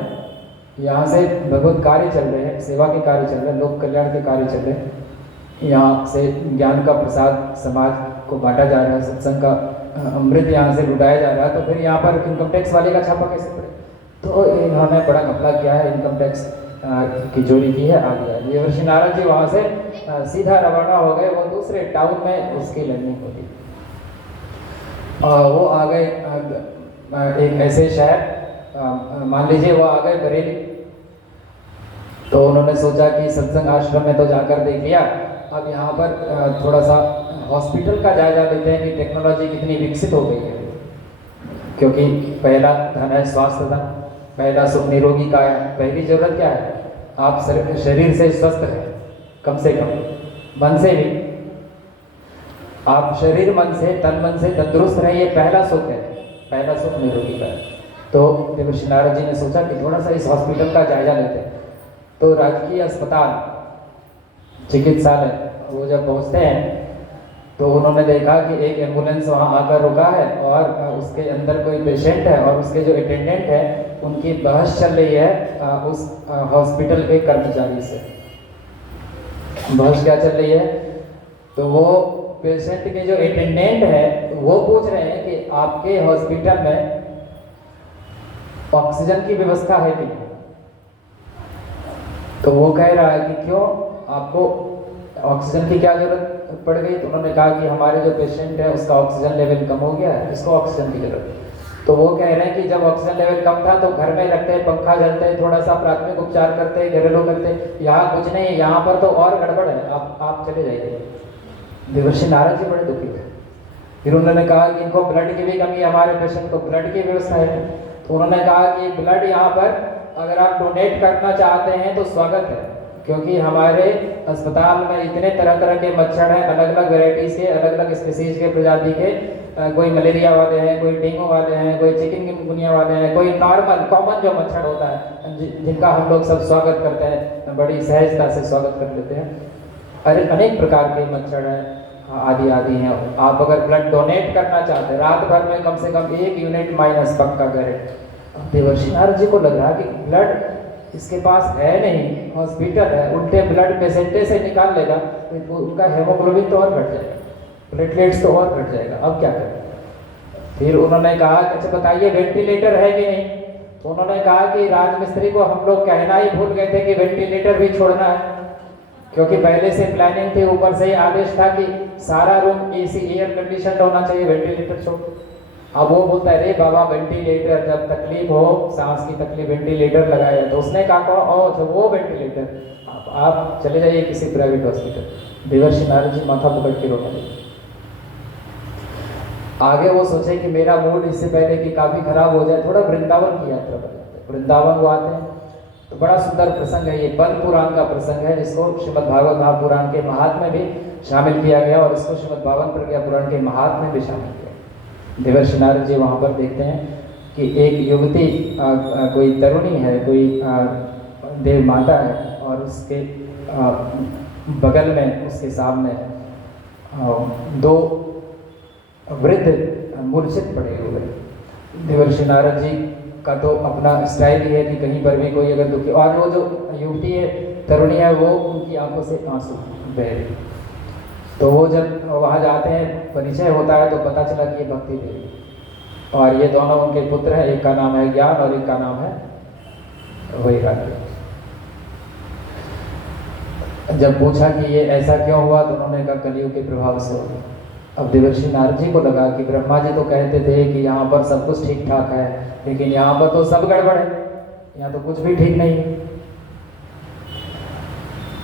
यहाँ से भगवत कार्य चल रहे हैं, सेवा के कार्य चल रहे हैं, लोक कल्याण के कार्य चल रहे हैं, यहाँ से ज्ञान का प्रसाद समाज को बांटा जा रहा है, सत्संग का अमृत यहाँ से लुटाया जा रहा है, तो फिर यहाँ पर इनकम टैक्स वाले का छापा कैसे पड़े। तो इन्होंने बड़ा घपला किया है, इनकम टैक्स की चोरी की है, आ गया। देवर्षि नारद जी वहाँ से सीधा रवाना हो गए, वो दूसरे टाउन में उसकी लर्निंग होती, वो आ गए एक ऐसे शहर, मान लीजिए वो आ गए बरेली। तो उन्होंने सोचा कि सत्संग आश्रम में तो जाकर देख लिया, अब यहाँ पर थोड़ा सा हॉस्पिटल का जायजा लेते हैं कि टेक्नोलॉजी कितनी विकसित हो गई है। क्योंकि पहला धन है स्वास्थ्य धन, पहला सुख निरोगी काया, पहली जरूरत क्या है, आप शरीर से स्वस्थ रहें, कम से कम मन से भी, आप शरीर मन से तन मन से तंदुरुस्त रहें, ये पहला सुख है, पहला सुख निरोगी का। तो देवर्षि नारद जी ने सोचा कि थोड़ा सा इस हॉस्पिटल का जायजा लेते हैं। तो राजकीय अस्पताल, चिकित्सालय, वो जब पहुंचते हैं तो उन्होंने देखा कि एक एम्बुलेंस वहां आकर रुका है और उसके अंदर कोई पेशेंट है, और उसके जो अटेंडेंट है उनकी बहस चल रही है उस हॉस्पिटल के कर्मचारी से। बहस क्या चल रही है, तो वो पेशेंट के जो अटेंडेंट है वो पूछ रहे हैं कि आपके हॉस्पिटल में ऑक्सीजन की व्यवस्था है कि नहीं। तो वो कह रहा है कि क्यों, आपको ऑक्सीजन की क्या जरूरत पड़ गई। तो उन्होंने कहा कि हमारे जो पेशेंट है उसका ऑक्सीजन लेवल कम हो गया है, इसको ऑक्सीजन की जरूरत है। तो वो कह रहे हैं कि जब ऑक्सीजन लेवल कम था तो घर में रखते, पंखा जलते, थोड़ा सा प्राथमिक उपचार करते, घरेलू करते, यहाँ कुछ नहीं, यहाँ पर तो और गड़बड़ है, आप चले जाइए। देवर्षि नारद जी बड़े दुखी थे। फिर उन्होंने कहा कि इनको ब्लड की भी कमी है, हमारे पेशेंट को ब्लड की व्यवस्था है। तो उन्होंने कहा कि ब्लड यहाँ पर अगर आप डोनेट करना चाहते हैं तो स्वागत है, क्योंकि हमारे अस्पताल में इतने तरह तरह के मच्छर हैं, अलग अलग वेराइटीज़ के, अलग अलग स्पीसीज के, प्रजाति के। कोई मलेरिया वाले हैं, कोई डेंगू वाले हैं, कोई चिकनगुनिया वाले हैं, कोई नॉर्मल कॉमन जो मच्छर होता है जिनका हम लोग सब स्वागत करते हैं, बड़ी सहजता से स्वागत कर लेते हैं। अरे अनेक प्रकार के मच्छर हैं, आदि आदि हैं। आप अगर ब्लड डोनेट करना चाहते हैं, रात भर में कम से कम 1 यूनिट माइनस पक्का करें। देवर्षि नारद जी को लग रहा कि ब्लड इसके पास है नहीं, हॉस्पिटल है, उल्टे ब्लड पेशेंटे से निकाल लेगा तो उनका हेमोग्लोबिन तो और घट जाएगा, प्लेटलेट्स तो और घट जाएगा। अब क्या करें? फिर उन्होंने कहा अच्छा बताइए वेंटिलेटर है कि नहीं? तो उन्होंने कहा कि राजमिस्त्री को हम लोग कहना ही भूल गए थे कि वेंटिलेटर भी छोड़ना है, क्योंकि पहले से प्लानिंग थी, ऊपर से ही आदेश था कि सारा रूम एसी एयर कंडीशन होना चाहिए, वेंटिलेटर छोड़। अब वो बोलता है अरे बाबा वेंटिलेटर, जब तकलीफ हो, सांस की तकलीफ, वेंटिलेटर लगाया। तो उसने कहा ओ तो वो वेंटिलेटर आप चले जाइए किसी प्राइवेट हॉस्पिटल। देवर्षि नारद जी माथा पकड़ के रोने लगे। आगे वो सोचे कि मेरा मूड इससे पहले कि काफ़ी खराब हो जाए, थोड़ा वृंदावन की यात्रा पर जाते हैं। वृंदावन वो आते हैं तो बड़ा सुंदर प्रसंग है, ये पद्म पुराण का प्रसंग है, जिसको श्रीमद् भागवत महापुराण के महात्म्य में भी शामिल किया गया और इसको श्रीमद् भागवत प्रज्ञा पुराण के महात्म्य में भी शामिल किया। देवर्षि नारद जी वहाँ पर देखते हैं कि एक युवती कोई तरुणी है, कोई देव माता है, और उसके बगल में, उसके सामने 2 वृद्ध मूर्छित पड़े हुए। देवर्षि नारद जी का तो अपना स्टाइल ही है कि कहीं पर भी कोई अगर दुखी, और वो जो युवती है, तरुणी है, वो उनकी आंखों से आंसू बह रहे। तो वो जब वहाँ जाते हैं, परिचय होता है तो पता चला कि ये भक्ति देवी, और ये दोनों उनके पुत्र हैं, एक का नाम है ज्ञान और एक का नाम है वैराग्य। जब पूछा कि ये ऐसा क्यों हुआ तो उन्होंने कहा कलियुग के प्रभाव से हुआ। अब देवर्षि नारद जी को लगा कि ब्रह्मा जी तो कहते थे कि यहाँ पर सब कुछ ठीक ठाक है, लेकिन यहाँ पर तो सब गड़बड़ है, यहाँ तो कुछ भी ठीक नहीं है।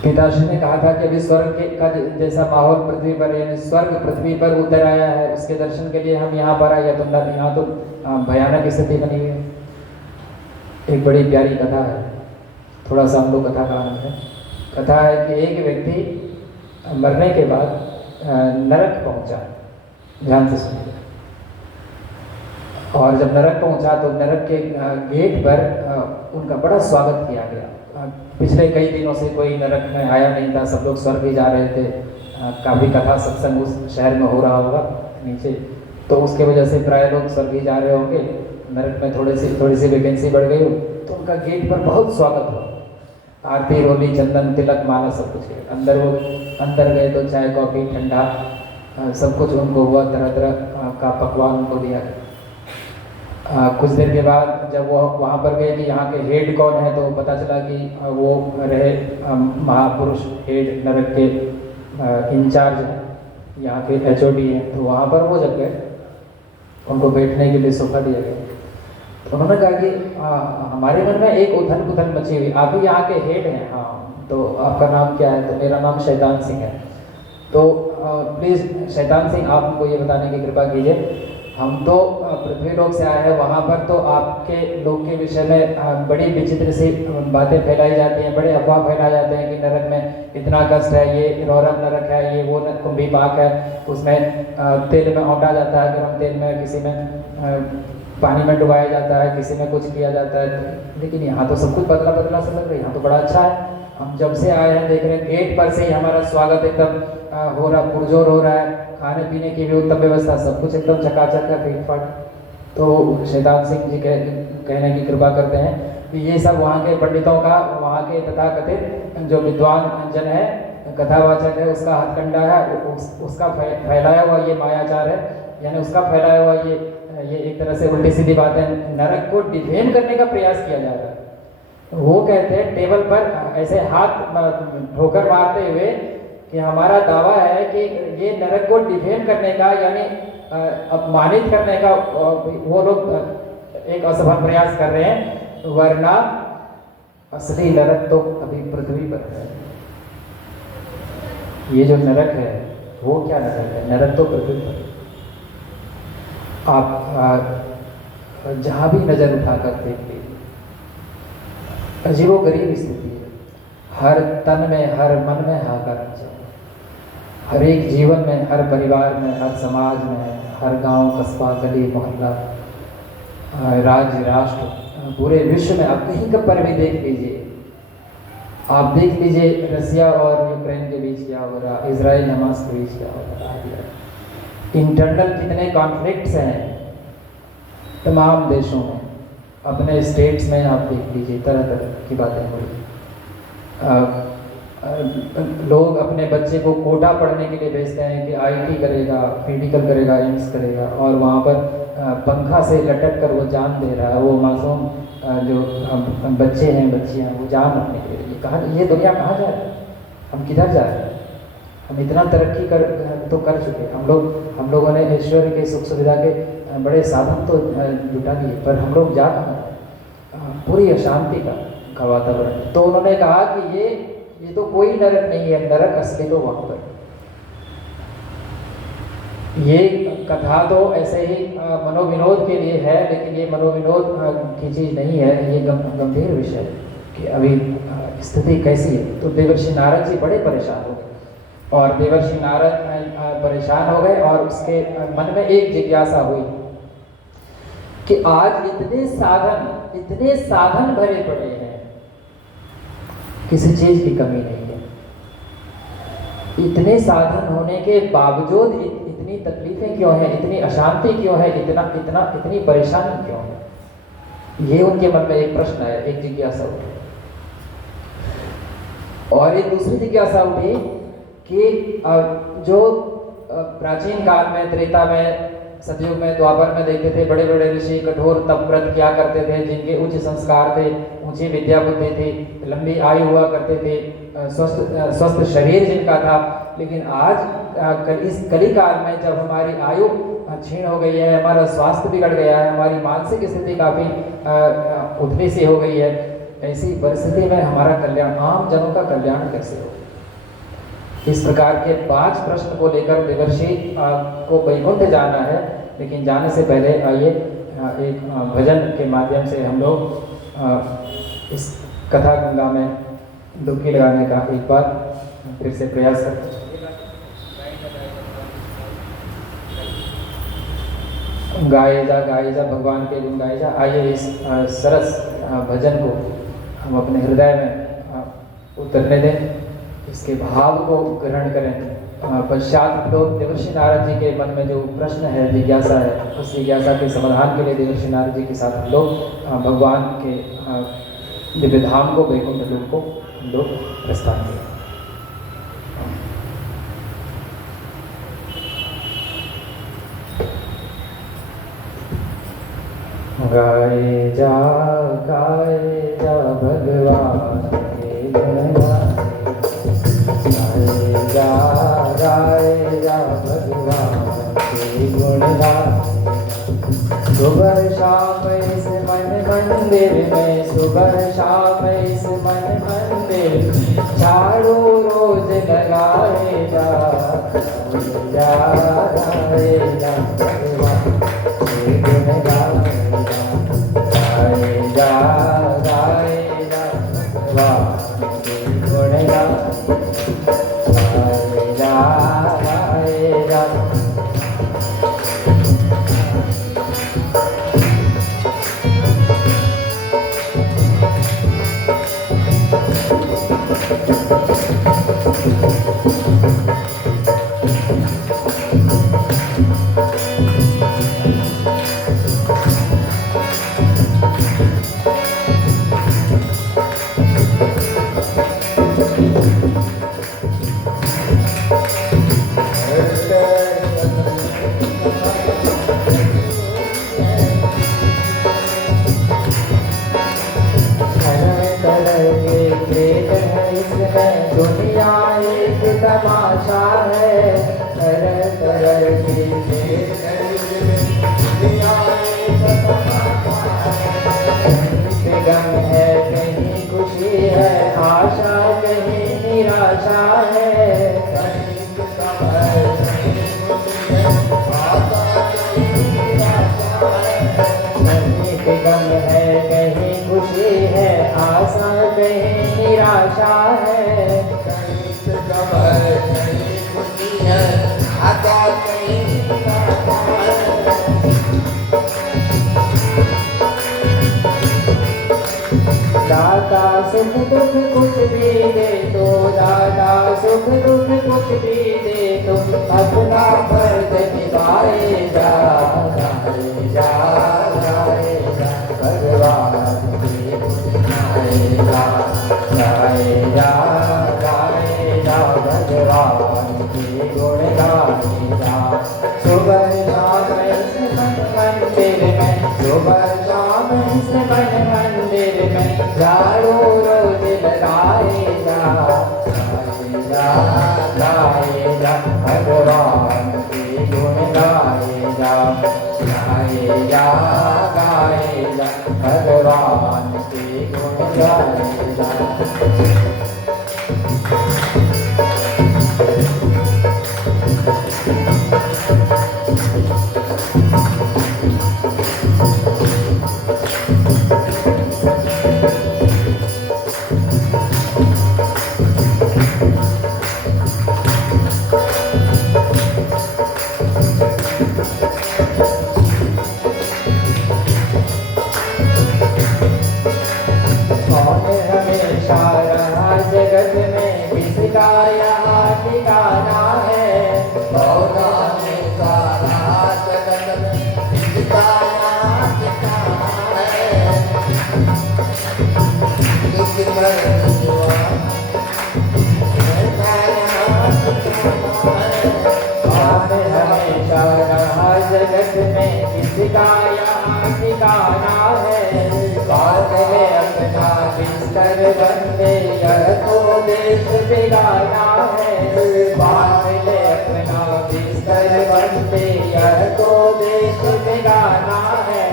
पिताश्री ने कहा था कि अभी स्वर्ग के का जैसा माहौल पृथ्वी पर, यानी स्वर्ग पृथ्वी पर उतर आया है, उसके दर्शन के लिए हम यहाँ पर आए, या तो यहाँ तो भयानक स्थिति बनी हुई है। एक बड़ी प्यारी कथा है, थोड़ा सा हम लोग कथा का आनंद है। कथा है कि एक व्यक्ति मरने के बाद नरक पहुंचा, ध्यान से सुनिए। और जब नरक पहुंचा तो नरक के गेट पर उनका बड़ा स्वागत किया गया। पिछले कई दिनों से कोई नरक में आया नहीं था, सब लोग स्वर्ग ही जा रहे थे। काफ़ी कथा सत्संग उस शहर में हो रहा होगा नीचे, तो उसके वजह से प्राय लोग स्वर्ग ही जा रहे होंगे। नरक में थोड़ी सी वैकेंसी बढ़ गई, तो उनका गेट पर बहुत स्वागत हुआ। आरती, रोली, चंदन, तिलक, माला सब कुछ किया। अंदर गए तो चाय, कॉफ़ी, ठंडा सब कुछ उनको हुआ, तरह तरह का पकवान उनको दिया गया। कुछ देर के बाद जब वो वहाँ पर गए कि यहाँ के हेड कौन है, तो पता चला कि वो रहे महापुरुष हेड, नरक के इंचार्ज हैं, यहाँ के HOD हैं। तो वहाँ पर वो जब गए, उनको बैठने के लिए सोफा दिया गया। तो उन्होंने कहा कि हमारे मन में एक उथल पुथल मची हुई, आप ही यहाँ के हेड हैं? हाँ। तो आपका नाम क्या है? तो मेरा नाम शैतान सिंह है। तो प्लीज़ शैतान सिंह, आप हमको ये बताने की कृपा कीजिए, हम तो पृथ्वी लोक से आए हैं, वहाँ पर तो आपके लोक के विषय में बड़ी विचित्र सी बातें फैलाई जाती हैं, बड़े अफवाह फैलाए जाते हैं कि नरक में इतना कष्ट है, ये रौरव नरक है, ये वो कुंभी पाक है, उसमें तेल में औंटा जाता है, गर्म तेल में, किसी में पानी में डुबाया जाता है, किसी में कुछ किया जाता है। लेकिन यहाँ तो सब कुछ बदला बदला सा लग रहा है, यहाँ तो बड़ा अच्छा है। हम जब से आए हैं देख रहे हैं, गेट पर से ही हमारा स्वागत एकदम हो रहा, पुरजोर हो रहा है, खाने पीने की भी उत्तम व्यवस्था, सब कुछ एकदम चकाचक है, फीट फाट। तो शैतान सिंह जी कहने की कृपा करते हैं कि ये सब वहाँ के पंडितों का, वहाँ के तथाकथित जो विद्वान जन है, कथावाचक है, उसका हथकंडा है, उसका फैलाया हुआ ये मायाचार है, यानी उसका फैलाया हुआ ये एक तरह से उल्टी सीधी बात है। नरक को डिफेम करने का प्रयास किया जा रहा है। वो कहते हैं टेबल पर ऐसे हाथ ठोकर मारते हुए कि हमारा दावा है कि ये नरक को डिफेम करने का, यानी अपमानित करने का वो लोग एक असफल प्रयास कर रहे हैं, वरना असली नरक तो अभी पृथ्वी पर है। ये जो नरक है वो क्या नरक है? नरक तो पृथ्वी पर। आप जहाँ भी नजर उठाकर देख लीजिए, अजीबो गरीब स्थिति है। हर तन में, हर मन में हाहाकार मचा। हर एक जीवन में, हर परिवार में, हर समाज में, हर गांव, कस्बा, गली, मोहल्ला, राज्य, राष्ट्र, पूरे विश्व में आप कहीं पर भी देख लीजिए, आप देख लीजिए रसिया और यूक्रेन के बीच क्या हो रहा, इजराइल हमास के बीच क्या हो रहा है, इंटरनल कितने कॉन्फ्लिक्ट्स हैं तमाम देशों में, अपने स्टेट्स में आप देख लीजिए तरह तरह की बातें हो रही। लोग अपने बच्चे को कोटा पढ़ने के लिए भेजते हैं कि आईटी करेगा, मेडिकल करेगा, एम्स करेगा, और वहाँ पर पंखा से लटक कर वो जान दे रहा है, वो मासूम जो बच्चे हैं, बच्चियाँ, वो जान रखने के लिए। कहाँ ये दुनिया कहाँ जा रही है, हम किधर जा रहे हैं? हम इतना तरक्की कर चुके, हम लोगों ने ऐश्वर्य के सुख सुविधा के बड़े साधन तो जुटा लिए, पर हम लोग जा कहाँ, पूरी अशांति का वातावरण। तो उन्होंने कहा कि ये तो कोई नरक नहीं है, नरक असली तो वहाँ पर। ये कथा तो ऐसे ही मनोविनोद के लिए है, लेकिन ये मनोविनोद की चीज़ नहीं है, ये गंभीर विषय है कि अभी स्थिति कैसी है। तो देवर्षि नारद जी बड़े परेशान हो गए, और देवर्षि नारद परेशान हो गए, और उसके मन में एक जिज्ञासा हुई कि आज इतने साधन भरे पड़े हैं, किसी चीज की कमी नहीं है, इतने साधन होने के बावजूद इतनी तकलीफें क्यों हैं, इतनी अशांति क्यों है, इतनी परेशानी क्यों है? ये उनके मन में एक प्रश्न है, एक जिज्ञासा उठी। और एक दूसरी जिज्ञासा उठी कि जो प्राचीन काल में, त्रेता में, सतयुग में, द्वापर में देखते थे बड़े बड़े ऋषि कठोर तप व्रत किया करते थे, जिनके उच्च संस्कार थे, ऊंची विद्या बुद्धि थी, लंबी आयु हुआ करते थे, स्वस्थ शरीर जिनका था। लेकिन आज इस कली काल में जब हमारी आयु क्षीण हो गई है, हमारा स्वास्थ्य बिगड़ गया है, हमारी मानसिक स्थिति काफ़ी उथली सी हो गई है, ऐसी परिस्थिति में हमारा कल्याण, आम जनों का कल्याण कैसे हो? इस प्रकार के 5 प्रश्न को लेकर देवर्षि को वैकुंठ जाना है। लेकिन जाने से पहले आइए एक भजन के माध्यम से हम लोग इस कथा गंगा में डुबकी लगाने का एक बार फिर से प्रयास करते हैं। गाए जा भगवान के गुण गाए जा। आइए इस सरस भजन को हम अपने हृदय में उतरने दें, इसके भाव को ग्रहण करें। पश्चात लोग देवर्षि नारद जी के मन में जो प्रश्न है, जिज्ञासा है, उस जिज्ञासा के समाधान के लिए देवर्षि नारद जी के साथ हम लोग भगवान के दिव्य धाम को, वैकुंठ लोक को हम लोग प्रस्थान करें। गाए जा भगवान के गुण गाए जा भगवान के गुण सुबह शाम इस मन मंदिर में, सुबह शाम इस मन मंदिर में, चारों रोज लगाए जा भगवान के गुण गाए जा भगवान के गुण दुनिया एक तमाशा है, तरह तरह की दुनिया एक तमाशा है, गम है कहीं खुशी है, आशा कहीं निराशा है, कहीं गम है कहीं खुशी है, आशा कहीं निराशा है। कुछ भी दे तुम अपना फर्ज निभाए जा, गाए जा, गाए जा, भगवान की गाए जा, गाए जा, गाए जा, भगवान की गुण गाए जा। सुबह शाम इस मंदिर में, सुबह शाम इस मंदिर में झाड़ू रोज लगाए जा, गाए जा, भगवान की गुण गाए जा, गाए जा, गाए जा, भगवान की गुण गाए जा। जगत में किसका यहाँ ठिकाना है, मौला में सारा जगत में किसका यहाँ ठिकाना है। लेकिन हमेशा रहा जगत में किसका यहाँ ठिकाना है, बात है अपना बिस्तर बंदे यह तो देश बिगाना है, बात है अपना बिस्तर बंदे यह तो देश बिगाना है।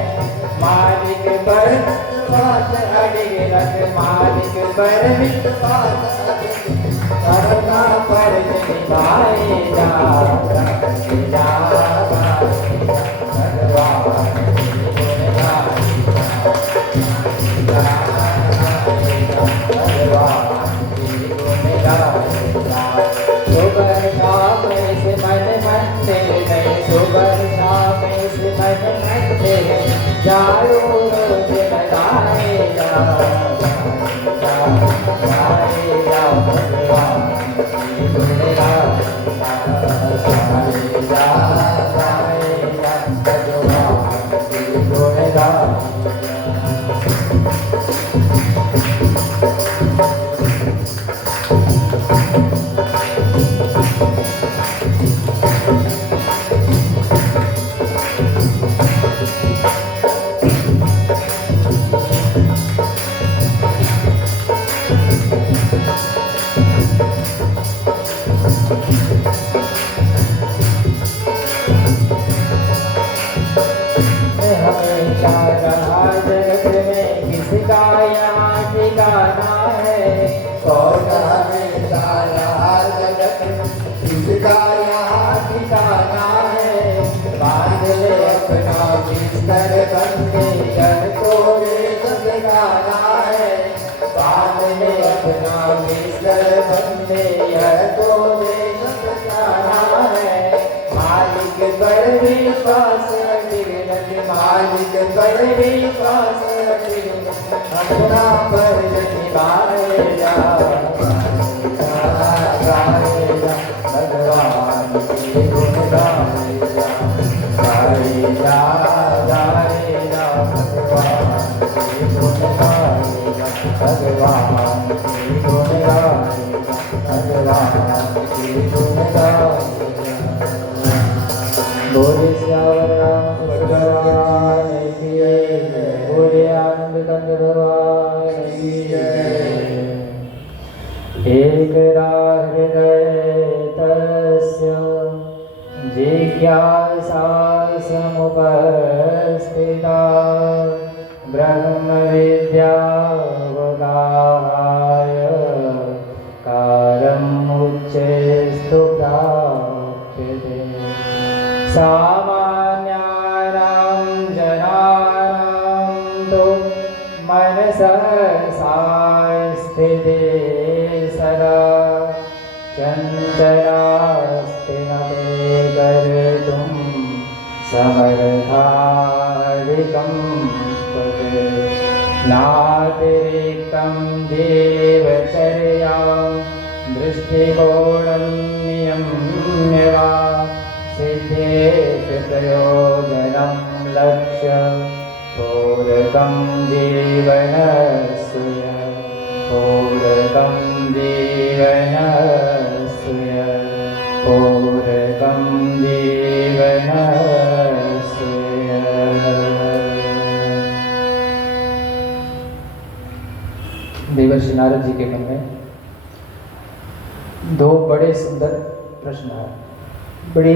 मालिक पर विश्वास अड़िग रख, मालिक पर विश्वास अपना फर्ज निभाए जा, गाए जा, भगवान की गुण गाए जा, भगवान की गुण गाए जा। सुबह शाम इस मन मंदिर में, सुबह शाम इस मन मंदिर में झाड़ू रोज लगाए जा, गाए जा, भगवान की गुण गाए जा, गाए जा, गाए जा, भगवान की गुण गाए हमेशा रहा जगत में किसका यहाँ ठिकाना है, कौन हमेशा रहा जगत में किसका यहाँ ठिकाना है। बांध ले अपना बिस्तर बंदे यह तो देश बिगाना है, बांध ले अपना बिस्तर बंदे यह तो देश बिगाना है। मालिक पर विश्वास मालिक पर विश्वास अपना फर्ज निभाए जा, गाए जा, भगवान की गुण गाए जा, गाए जा, गाए जा, भगवान की गुण गाए जा, भगवान की गुण गाए जा, भगवान की गुण गाए जा। बोले श्यावर रामचंद्र भगवान की जय, बोले आनंद कंद भगवान की जय। एकदा हृदय तस्य जिज्ञासा समुपस्थिता, ब्रह्म विद्यावगाहाय कारम् उच्चैस्तु प्राप्यते। सामान्यानां जनानां तु मनसः सा स्थितिः सदा चञ्चलास्ति न ते कर्तुं समर्थादिकं पदे। नातिरिक्तं देवचर्यां दृष्टिकोणं पूरकं जीवनस्य। देवर्षि नारद जी के मन में दो बड़े सुंदर प्रश्न है, बड़ी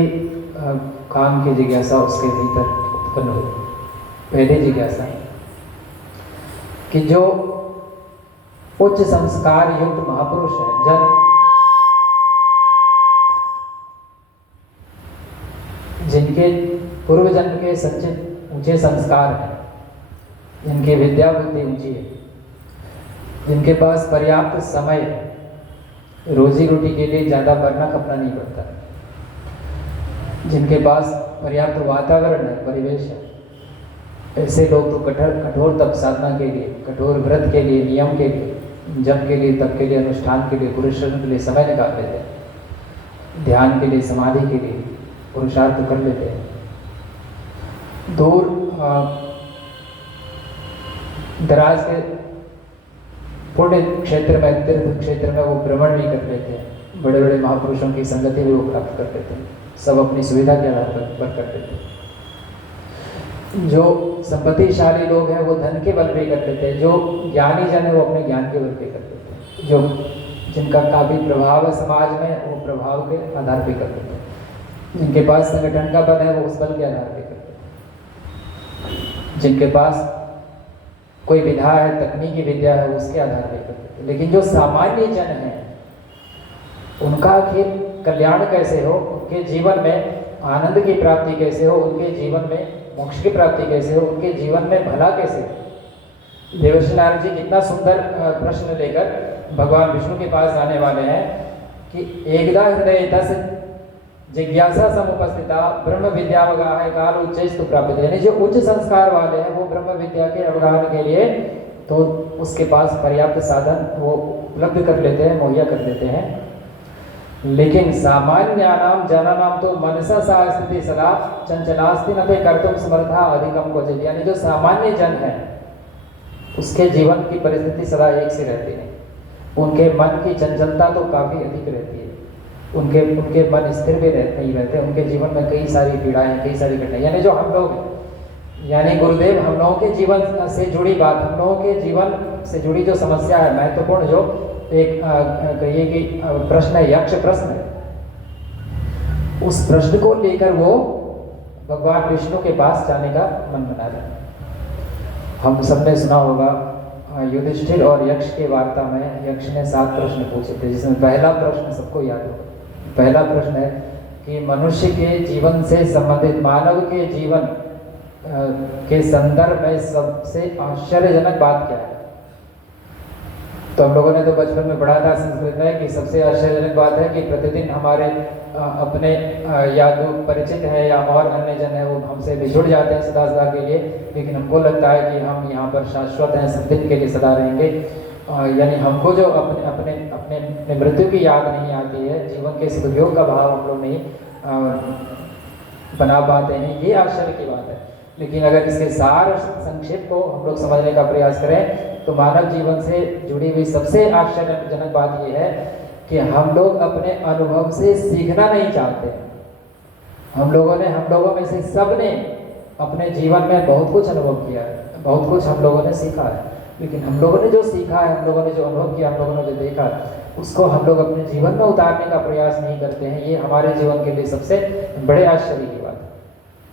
काम की जिज्ञासा उसके भीतर उत्पन्न हुई। पहली जिज्ञासा कि जो उच्च संस्कार युक्त महापुरुष है, जिनके पूर्व जन्म के संचित ऊंचे संस्कार हैं, जिनकी विद्या बुद्धि ऊंची है, जिनके पास पर्याप्त समय है, रोजी रोटी के लिए ज़्यादा मरना खपना नहीं पड़ता, जिनके पास पर्याप्त वातावरण है, परिवेश है, ऐसे लोग तो कठोर तप साधना के लिए, कठोर व्रत के लिए, नियम के लिए, जप के लिए, तप के लिए, अनुष्ठान के लिए, पुरुषार्थ के लिए समय निकाल लेते हैं, ध्यान के लिए, समाधि के लिए पुरुषार्थ कर लेते हैं। दूर दराज के पुण्य क्षेत्र में, तीर्थ क्षेत्र में वो भ्रमण भी कर लेते हैं, बड़े बड़े महापुरुषों की संगति भी वो प्राप्त कर लेते हैं, सब अपनी सुविधा के आधार पर कर लेते हैं। जो संपत्तिशाली लोग हैं वो धन के बल पे कर लेते हैं, जो ज्ञानी जन है वो अपने ज्ञान के बल पे कर लेते हैं, जो जिनका काफ़ी प्रभाव है समाज में वो प्रभाव के आधार पे कर लेते हैं, जिनके पास संगठन का बल है वो उस बल के आधार पे करते हैं, जिनके पास कोई विधा है, तकनीकी विद्या है, उसके आधार पे करते हैं। लेकिन जो सामान्य जन है उनका आखिर कल्याण कैसे हो, उनके जीवन में आनंद की प्राप्ति कैसे हो, उनके जीवन में मोक्ष की प्राप्ति कैसे हो, उनके जीवन में भला कैसे हो। देवर्षि नारद जी कितना सुंदर प्रश्न लेकर भगवान विष्णु के पास आने वाले हैं कि एकदा हृदय तस् जिज्ञासा समुपस्थिता ब्रह्म विद्या अवगाह काल उच्चस्तु प्राप्त। यानी जो उच्च संस्कार वाले हैं वो ब्रह्म विद्या के अवगाहन के लिए तो उसके पास पर्याप्त साधन वो उपलब्ध कर लेते हैं, मुहैया कर लेते हैं। लेकिन सामान्यानाम जनानाम तो मनसा सा स्थिति सदा चंचलास्ति न ते कर्तुम समर्था अधिकम क्वचित्। यानी जो सामान्य जन है उसके जीवन की परिस्थिति सदा एक सी रहती है, उनके मन की चंचलता तो काफ़ी अधिक रहती है, उनके मन स्थिर भी नहीं रहते, उनके जीवन में कई सारी पीड़ाएं, कई सारी घटनाएं। यानी जो हम लोग, यानी गुरुदेव हम लोगों के जीवन से जुड़ी बात, हम लोगों के जीवन से जुड़ी जो समस्या है महत्वपूर्ण, जो एक कहिए कि प्रश्न है, यक्ष प्रश्न है, उस प्रश्न को लेकर वो भगवान विष्णु के पास जाने का मन बना रहे। हम सबने सुना होगा युधिष्ठिर और यक्ष के वार्ता में यक्ष ने 7 प्रश्न पूछे थे, जिसमें पहला प्रश्न सबको याद होगा। पहला प्रश्न है कि मनुष्य के जीवन से संबंधित, मानव के जीवन के संदर्भ में सबसे आश्चर्यजनक बात क्या है। तो हम लोगों ने तो बचपन में पढ़ा था संस्कृत में कि सबसे आश्चर्यजनक बात है कि प्रतिदिन हमारे अपने या तो परिचित है या और अन्य जन है वो हमसे बिछुड़ जाते हैं सदा सदा के लिए, लेकिन हमको लगता है कि हम यहाँ पर शाश्वत हैं, सब दिन के लिए सदा रहेंगे। यानी हमको जो अपने मृत्यु की याद नहीं आती है, जीवन के सदुपयोग का भाव हम लोग नहीं बना पाते हैं, ये आश्चर्य की बात है। लेकिन अगर इसके सार संक्षेप को हम लोग समझने का प्रयास करें तो मानव जीवन से जुड़ी हुई सबसे आश्चर्यजनक बात यह है कि हम लोग अपने अनुभव से सीखना नहीं चाहते। हम लोगों में से सब ने अपने जीवन में बहुत कुछ अनुभव किया है, बहुत कुछ हम लोगों ने सीखा है, लेकिन हम लोगों ने जो सीखा है, हम लोगों ने जो अनुभव किया, हम लोगों ने जो देखा, उसको हम लोग अपने जीवन में उतारने का प्रयास नहीं करते हैं। ये हमारे जीवन के लिए सबसे बड़े आश्चर्य की बात है।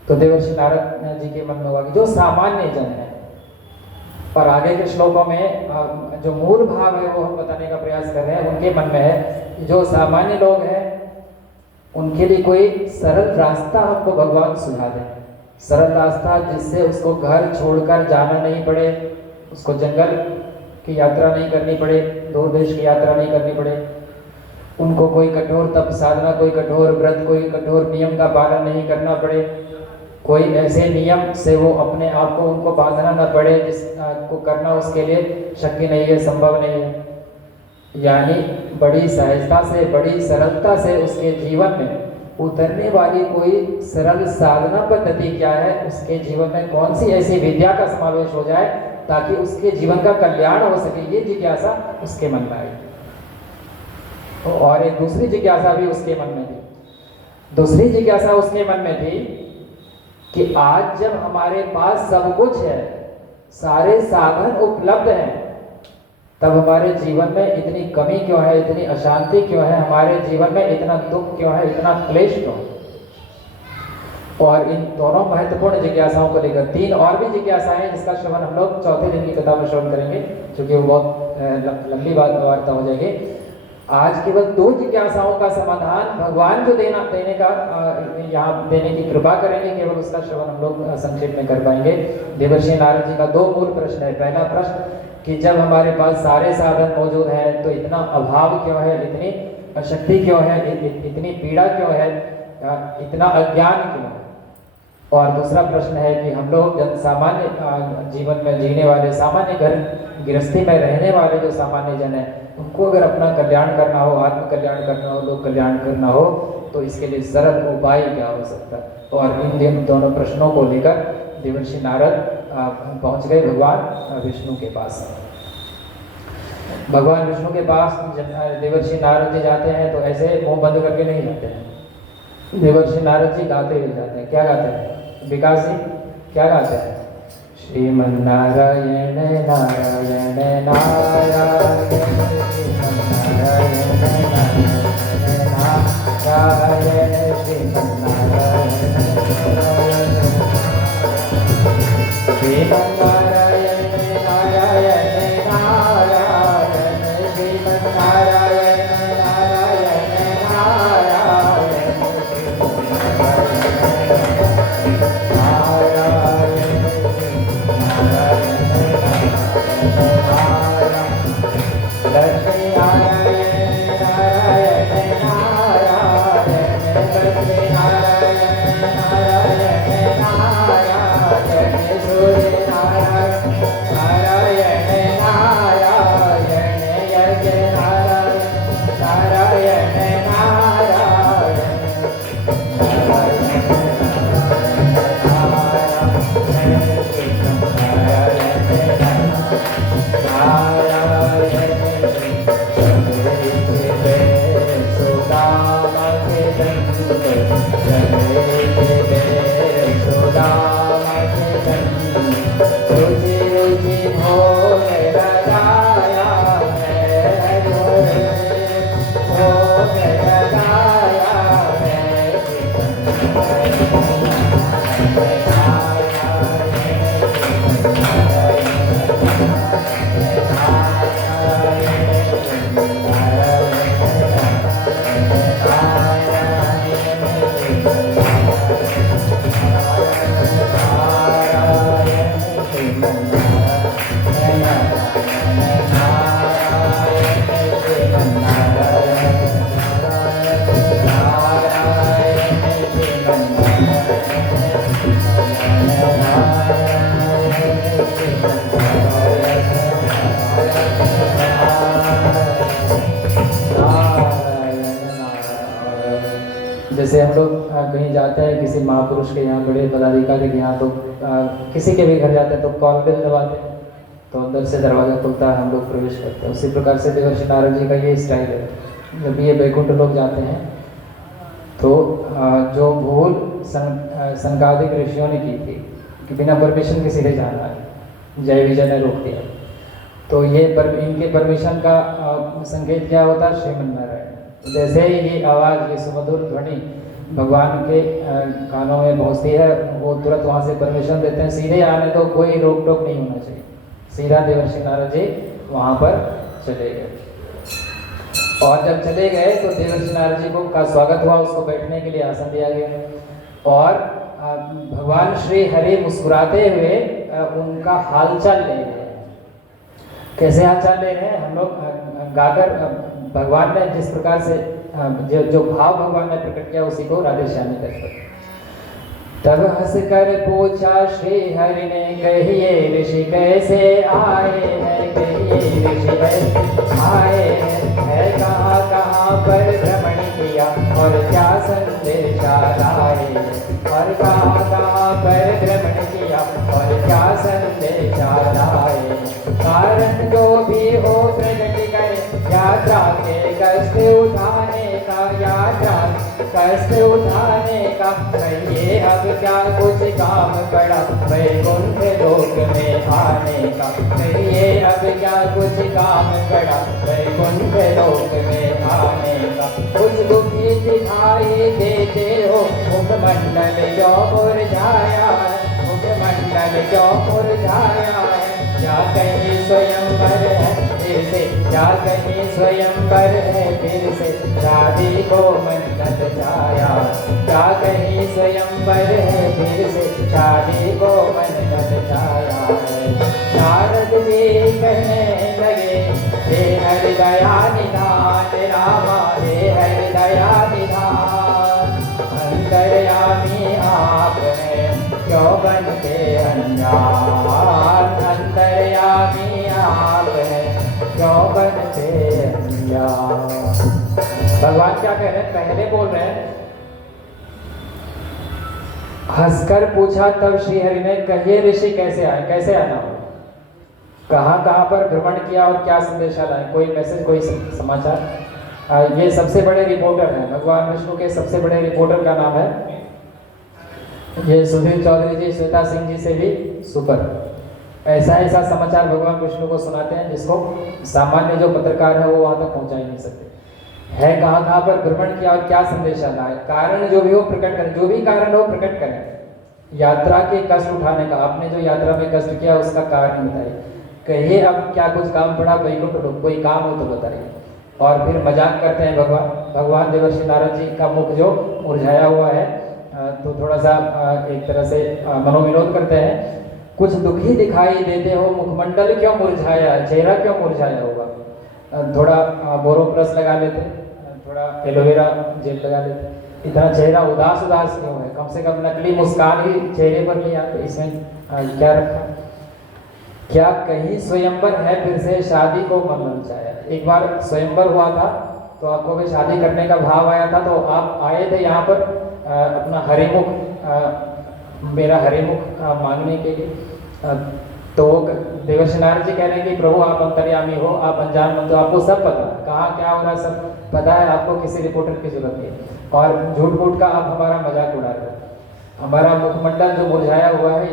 तो देवर्षि नारद जी के मन में हुआ कि जो सामान्य जन है, और आगे के श्लोकों में जो मूल भाव है वो हम बताने का प्रयास कर रहे हैं, उनके मन में है जो सामान्य लोग हैं उनके लिए कोई सरल रास्ता हमको भगवान सुझा दें, सरल रास्ता जिससे उसको घर छोड़कर जाना नहीं पड़े, उसको जंगल की यात्रा नहीं करनी पड़े, दूर देश की यात्रा नहीं करनी पड़े, उनको कोई कठोर तप साधना, कोई कठोर व्रत, कोई कठोर नियम का पालन नहीं करना पड़े, कोई ऐसे नियम से वो अपने आप को उनको बांधना न पड़े जिसको करना उसके लिए शक्य नहीं है, संभव नहीं है। यानी बड़ी सहजता से, बड़ी सरलता से उसके जीवन में उतरने वाली कोई सरल साधना पद्धति क्या है, उसके जीवन में कौन सी ऐसी विद्या का समावेश हो जाए ताकि उसके जीवन का कल्याण हो सके, ये जिज्ञासा उसके मन में आई। और एक दूसरी जिज्ञासा भी उसके मन में थी दूसरी जिज्ञासा उसके मन में थी कि आज जब हमारे पास सब कुछ है, सारे साधन उपलब्ध हैं, तब हमारे जीवन में इतनी कमी क्यों है, इतनी अशांति क्यों है, हमारे जीवन में इतना दुख क्यों है, इतना क्लेश क्यों है। और इन दोनों महत्वपूर्ण जिज्ञासाओं को लेकर 3 और भी जिज्ञासाएं हैं, जिसका श्रवण हम लोग चौथे दिन की कथा में श्रवण करेंगे, क्योंकि वो बहुत लंबी वार्ता हो जाएगी। आज केवल 2 जिज्ञासाओं का समाधान भगवान जो देने का यहाँ देने की कृपा करेंगे, केवल उसका श्रवण हम लोग संक्षेप में कर पाएंगे। देवर्षि नारद जी का 2 मूल प्रश्न है। पहला प्रश्न कि जब हमारे पास सारे साधन मौजूद हैं तो इतना अभाव क्यों है, इतनी अशक्ति क्यों है, इतनी पीड़ा क्यों है, इतना अज्ञान क्यों है। और दूसरा प्रश्न है कि हम लोग सामान्य जीवन में जीने वाले, सामान्य घर गृहस्थी में रहने वाले जो सामान्य जन हैं, उनको अगर अपना कल्याण करना हो, आत्म कल्याण करना हो, लोक कल्याण करना हो, तो इसके लिए सरल उपाय क्या हो सकता है। और इन दोनों प्रश्नों को लेकर देवर्षि नारद पहुंच गए भगवान विष्णु के पास। भगवान विष्णु के पास देवर्षि नारद जी जाते हैं तो ऐसे मुंह बंद करके नहीं जाते हैं। देवर्षि नारद जी गाते हुए जाते हैं। क्या गाते हैं विकास जी, क्या गाते हैं? श्रीमन्नारायण नारायण नारायण श्रीमन्नारायण नारायण नारायण श्रीमन्नारायण श्रीमन्नारायण नारायण नारायण श्रीमन्नारायण नारायण जैसे हम लोग कहीं जाते हैं किसी महापुरुष के यहाँ, बड़े पदाधिकारी के यहाँ, तो किसी के भी घर जाते हैं तो कॉल बेल दबाते हैं तो अंदर से दरवाज़ा खुलता है, हम लोग प्रवेश करते हैं। उसी प्रकार से देवर्षि नारद जी का ये स्टाइल है। जब ये बैकुंठ लोग जाते हैं तो जो भूल संगादिक ऋषियों ने की थी कि बिना परमिशन के सीधे जाना है, जय विजय ने रोक दिया, तो ये इनके परमिशन का संकेत क्या होता है? श्रीमन्नारायण। जैसे ही ये आवाज़, ये सुमधुर ध्वनि भगवान के कानों में पहुँचती है, वो तुरंत वहाँ से परमिशन देते हैं, सीधे आने तो कोई रोक टोक नहीं होना चाहिए। सीधा देवर्षि नारद जी वहाँ पर चले गए। और जब चले गए तो देवर्षि नारद जी को का स्वागत हुआ, उसको बैठने के लिए आसन दिया गया और भगवान श्री हरि मुस्कुराते हुए उनका हालचाल ले रहे हैं। कैसे हालचाल ले रहे हैं? हम लोग गाकर भगवान ने जिस प्रकार से जो भाव भगवान ने प्रकट किया उसी को राधे श्याम ने कर। तब हंस कर पूछा श्री हरि ने, कहिए ऋषि कैसे आए हैं, कहिए ऋषि कैसे आए हैं, कहाँ कहाँ पर भ्रमण किया और क्या संदेशा लाए, और कहाँ कहाँ पर भ्रमण किया और क्या संदेशा लाए, कारण जो भी हो प्रकट करे, यात्रा के कष्ट उठाने का, यात्रा कष्ट उठाने का, कहिए अब क्या कुछ काम पड़ा वैकुंठ लोक में आने का, कहिए अब क्या कुछ काम पड़ा वैकुंठ लोक में आने का। कुछ दुखी दिखाई देते हो मुखमंडल क्यों मुरझाया है, मुखमंडल क्यों मुरझाया है, क्या कहीं स्वयंवर है फिर से, क्या कहीं स्वयंवर है फिर से, शादी को मन ललचाया, क्या कहीं स्वयंवर है फिर से, शादी को मन ललचाया है। नारद जी कहने लगे हे हरि दया निधान रामा, हे हरि दया निधान, अंतर्यामी आप हैं क्यों बनते अनजान, अंतर्यामी आप हैं क्यों बनते अनजान। भगवान क्या कह रहे हैं, पहले बोल रहे हैं, हंसकर पूछा तब श्री हरि ने, कहिए ऋषि कैसे आए, कैसे आना हो, कहाँ कहाँ पर भ्रमण किया और क्या संदेशा लाए, कोई मैसेज कोई समाचार। ये सबसे बड़े रिपोर्टर हैं, भगवान विष्णु के सबसे बड़े रिपोर्टर का नाम है ये सुधीर चौधरी जी, श्वेता सिंह जी से भी सुपर। ऐसा ऐसा समाचार भगवान विष्णु को सुनाते हैं जिसको सामान्य जो पत्रकार है वो वहां तक पहुंचा ही नहीं सकते। है कहाँ कहाँ पर भ्रमण किया और क्या संदेशा लाए, कारण जो भी हो प्रकट करें, जो भी कारण हो प्रकट करें। यात्रा के कष्ट उठाने का, आपने जो यात्रा में कष्ट किया उसका कारण बताइए, कहिए अब क्या कुछ काम पड़ा वैकुंठ लोक, कोई काम हो तो बताइए। और फिर मजाक करते हैं भगवान देवर्षि नारद जी का मुख जो मुरझाया हुआ है, तो थोड़ा सा एक तरह से मनोविनोद करते हैं। कुछ दुखी दिखाई देते हो मुखमंडल क्यों मुरझाया, चेहरा क्यों मुरझाया होगा, थोड़ा बोरो प्लस लगा लेते, थोड़ा एलोवेरा जेल लगा लेते, इतना चेहरा उदास उदास क्यों है, कम से कम नकली मुस्कान ही चेहरे पर नहीं आते, इसमें क्या रखा। क्या कहीं स्वयंवर है फिर से, शादी को मन ललचाया। एक बार स्वयंवर हुआ था तो आपको भी शादी करने का भाव आया था, तो आप आए थे यहाँ पर अपना हरिमुख, मेरा हरिमुख मांगने के लिए। तो देवर्षि नारद जी कह रहे हैं कि प्रभु आप अंतर्यामी हो, आप अनजान मत हो, आपको सब पता है, कहाँ क्या हो रहा है सब पता है, आपको किसी रिपोर्टर की जरूरत नहीं है, और झूठ मूठ का आप हमारा मजाक उड़ा रहे हो। हमारा मुखमंडल जो मुरझाया हुआ है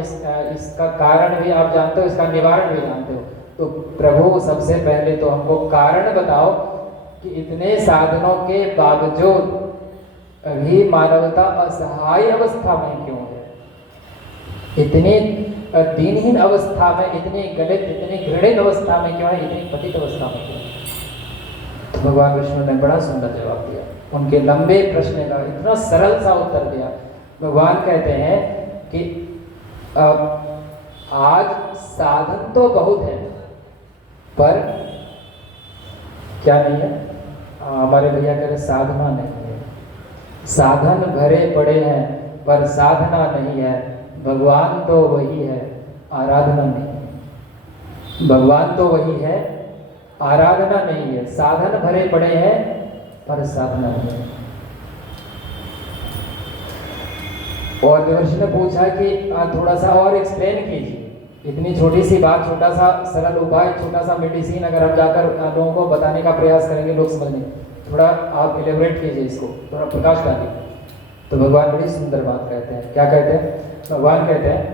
इसका कारण भी आप जानते हो, इसका निवारण भी जानते हो। तो प्रभु सबसे पहले तो हमको कारण बताओ कि इतने साधनों के बावजूद अभी मानवता असहाय अवस्था में क्यों है, इतनी दीनहीन अवस्था में, इतनी गलित, इतनी घृणित अवस्था में क्यों है, इतनी पतित अवस्था में क्यों है। तो भगवान विष्णु ने बड़ा सुंदर जवाब दिया, उनके लंबे प्रश्न का इतना सरल सा उत्तर दिया। भगवान कहते हैं कि आज साधन तो बहुत है पर क्या नहीं है, हमारे भैया कह रहे साधना नहीं है, साधन भरे पड़े हैं पर साधना नहीं है। भगवान तो वही है, आराधना नहीं है। भगवान तो वही है, आराधना नहीं है। साधन भरे पड़े हैं पर साधना नहीं है। और देवर्षि ने पूछा कि थोड़ा सा और एक्सप्लेन कीजिए, इतनी छोटी सी बात, छोटा सा सरल उपाय, छोटा सा मेडिसिन अगर हम जाकर लोगों को बताने का प्रयास करेंगे लोग समझेंगे, थोड़ा आप इलेबोरेट कीजिए इसको, थोड़ा प्रकाश डालिए। तो भगवान बड़ी सुंदर बात कहते हैं। क्या कहते हैं भगवान? कहते हैं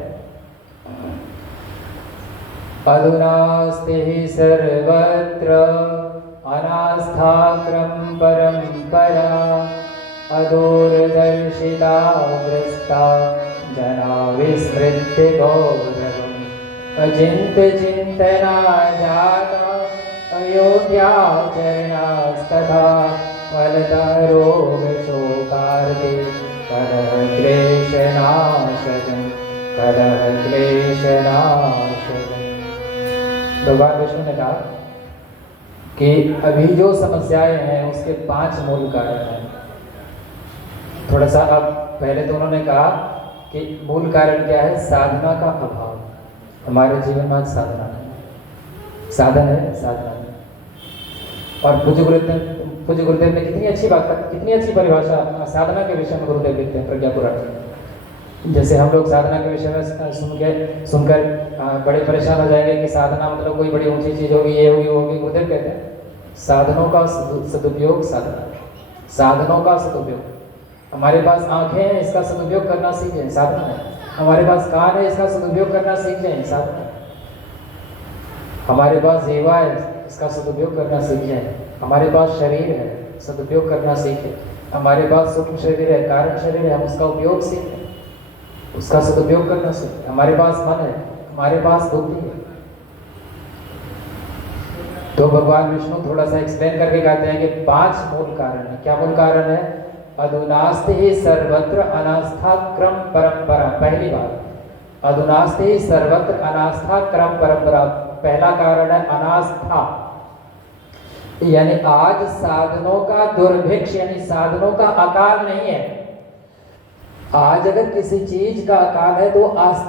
अधुनास्ते हि सर्वत्र अनास्थाक्रम परंपरा अदूरदर्शिता ग्रस्ता जना विस्मृत्य गौरवम् अचिन्त्य चिंतना जाता अयोग्याचरणास्तथा फलता रोग शोकार्ते कलह क्लेशनाशकम् कलह क्लेशनाशकम्। भगवान विष्णु ने कहा कि अभी जो समस्याएं हैं उसके 5 मूल कारण हैं। थोड़ा सा अब पहले तो उन्होंने कहा कि मूल कारण क्या है, साधना का अभाव। हमारे जीवन में आज साधना नहीं, साधन है साधना नहीं। और पूज्य गुरुदेव ने कितनी अच्छी बात, कितनी अच्छी परिभाषा साधना के विषय में गुरुदेव लिखते हैं प्रज्ञा पुराण में। जैसे हम लोग साधना के विषय में सुनकर बड़े परेशान हो जाएंगे कि साधना मतलब कोई बड़ी ऊंची चीज होगी, ये होगी वो होगी। गुरुदेव कहते हैं साधनों का सदुपयोग, साधना साधनों का सदुपयोग। हमारे पास आंखें हैं, इसका सदुपयोग करना सीखें, साधना है। हमारे पास कान है, इसका सदुपयोग करना सीखें, साधना है। हमारे पास जीवा है, इसका सदुपयोग करना सीखें। हमारे पास शरीर है, सदुपयोग करना सीखें। हमारे पास सूक्ष्म शरीर है, कारण शरीर है, हम उसका उपयोग सीखें, उसका सदुपयोग करना सीखें। हमारे पास मन है, हमारे पास बुद्धि है। तो भगवान विष्णु थोड़ा सा एक्सप्लेन करके कहते हैं कि 5 मूल कारण है। क्या मूल कारण है? अधुनास्ति ही सर्वत्र अनास्था क्रम परंपरा। पहली बात, अधुनास्ति ही सर्वत्र अनास्था क्रम परंपरा। पहला कारण है अनास्था, यानी आज साधनों का दुर्भिक्ष, यानी साधनों का अकाल नहीं है। आज अगर किसी चीज का अकाल है तो आस्था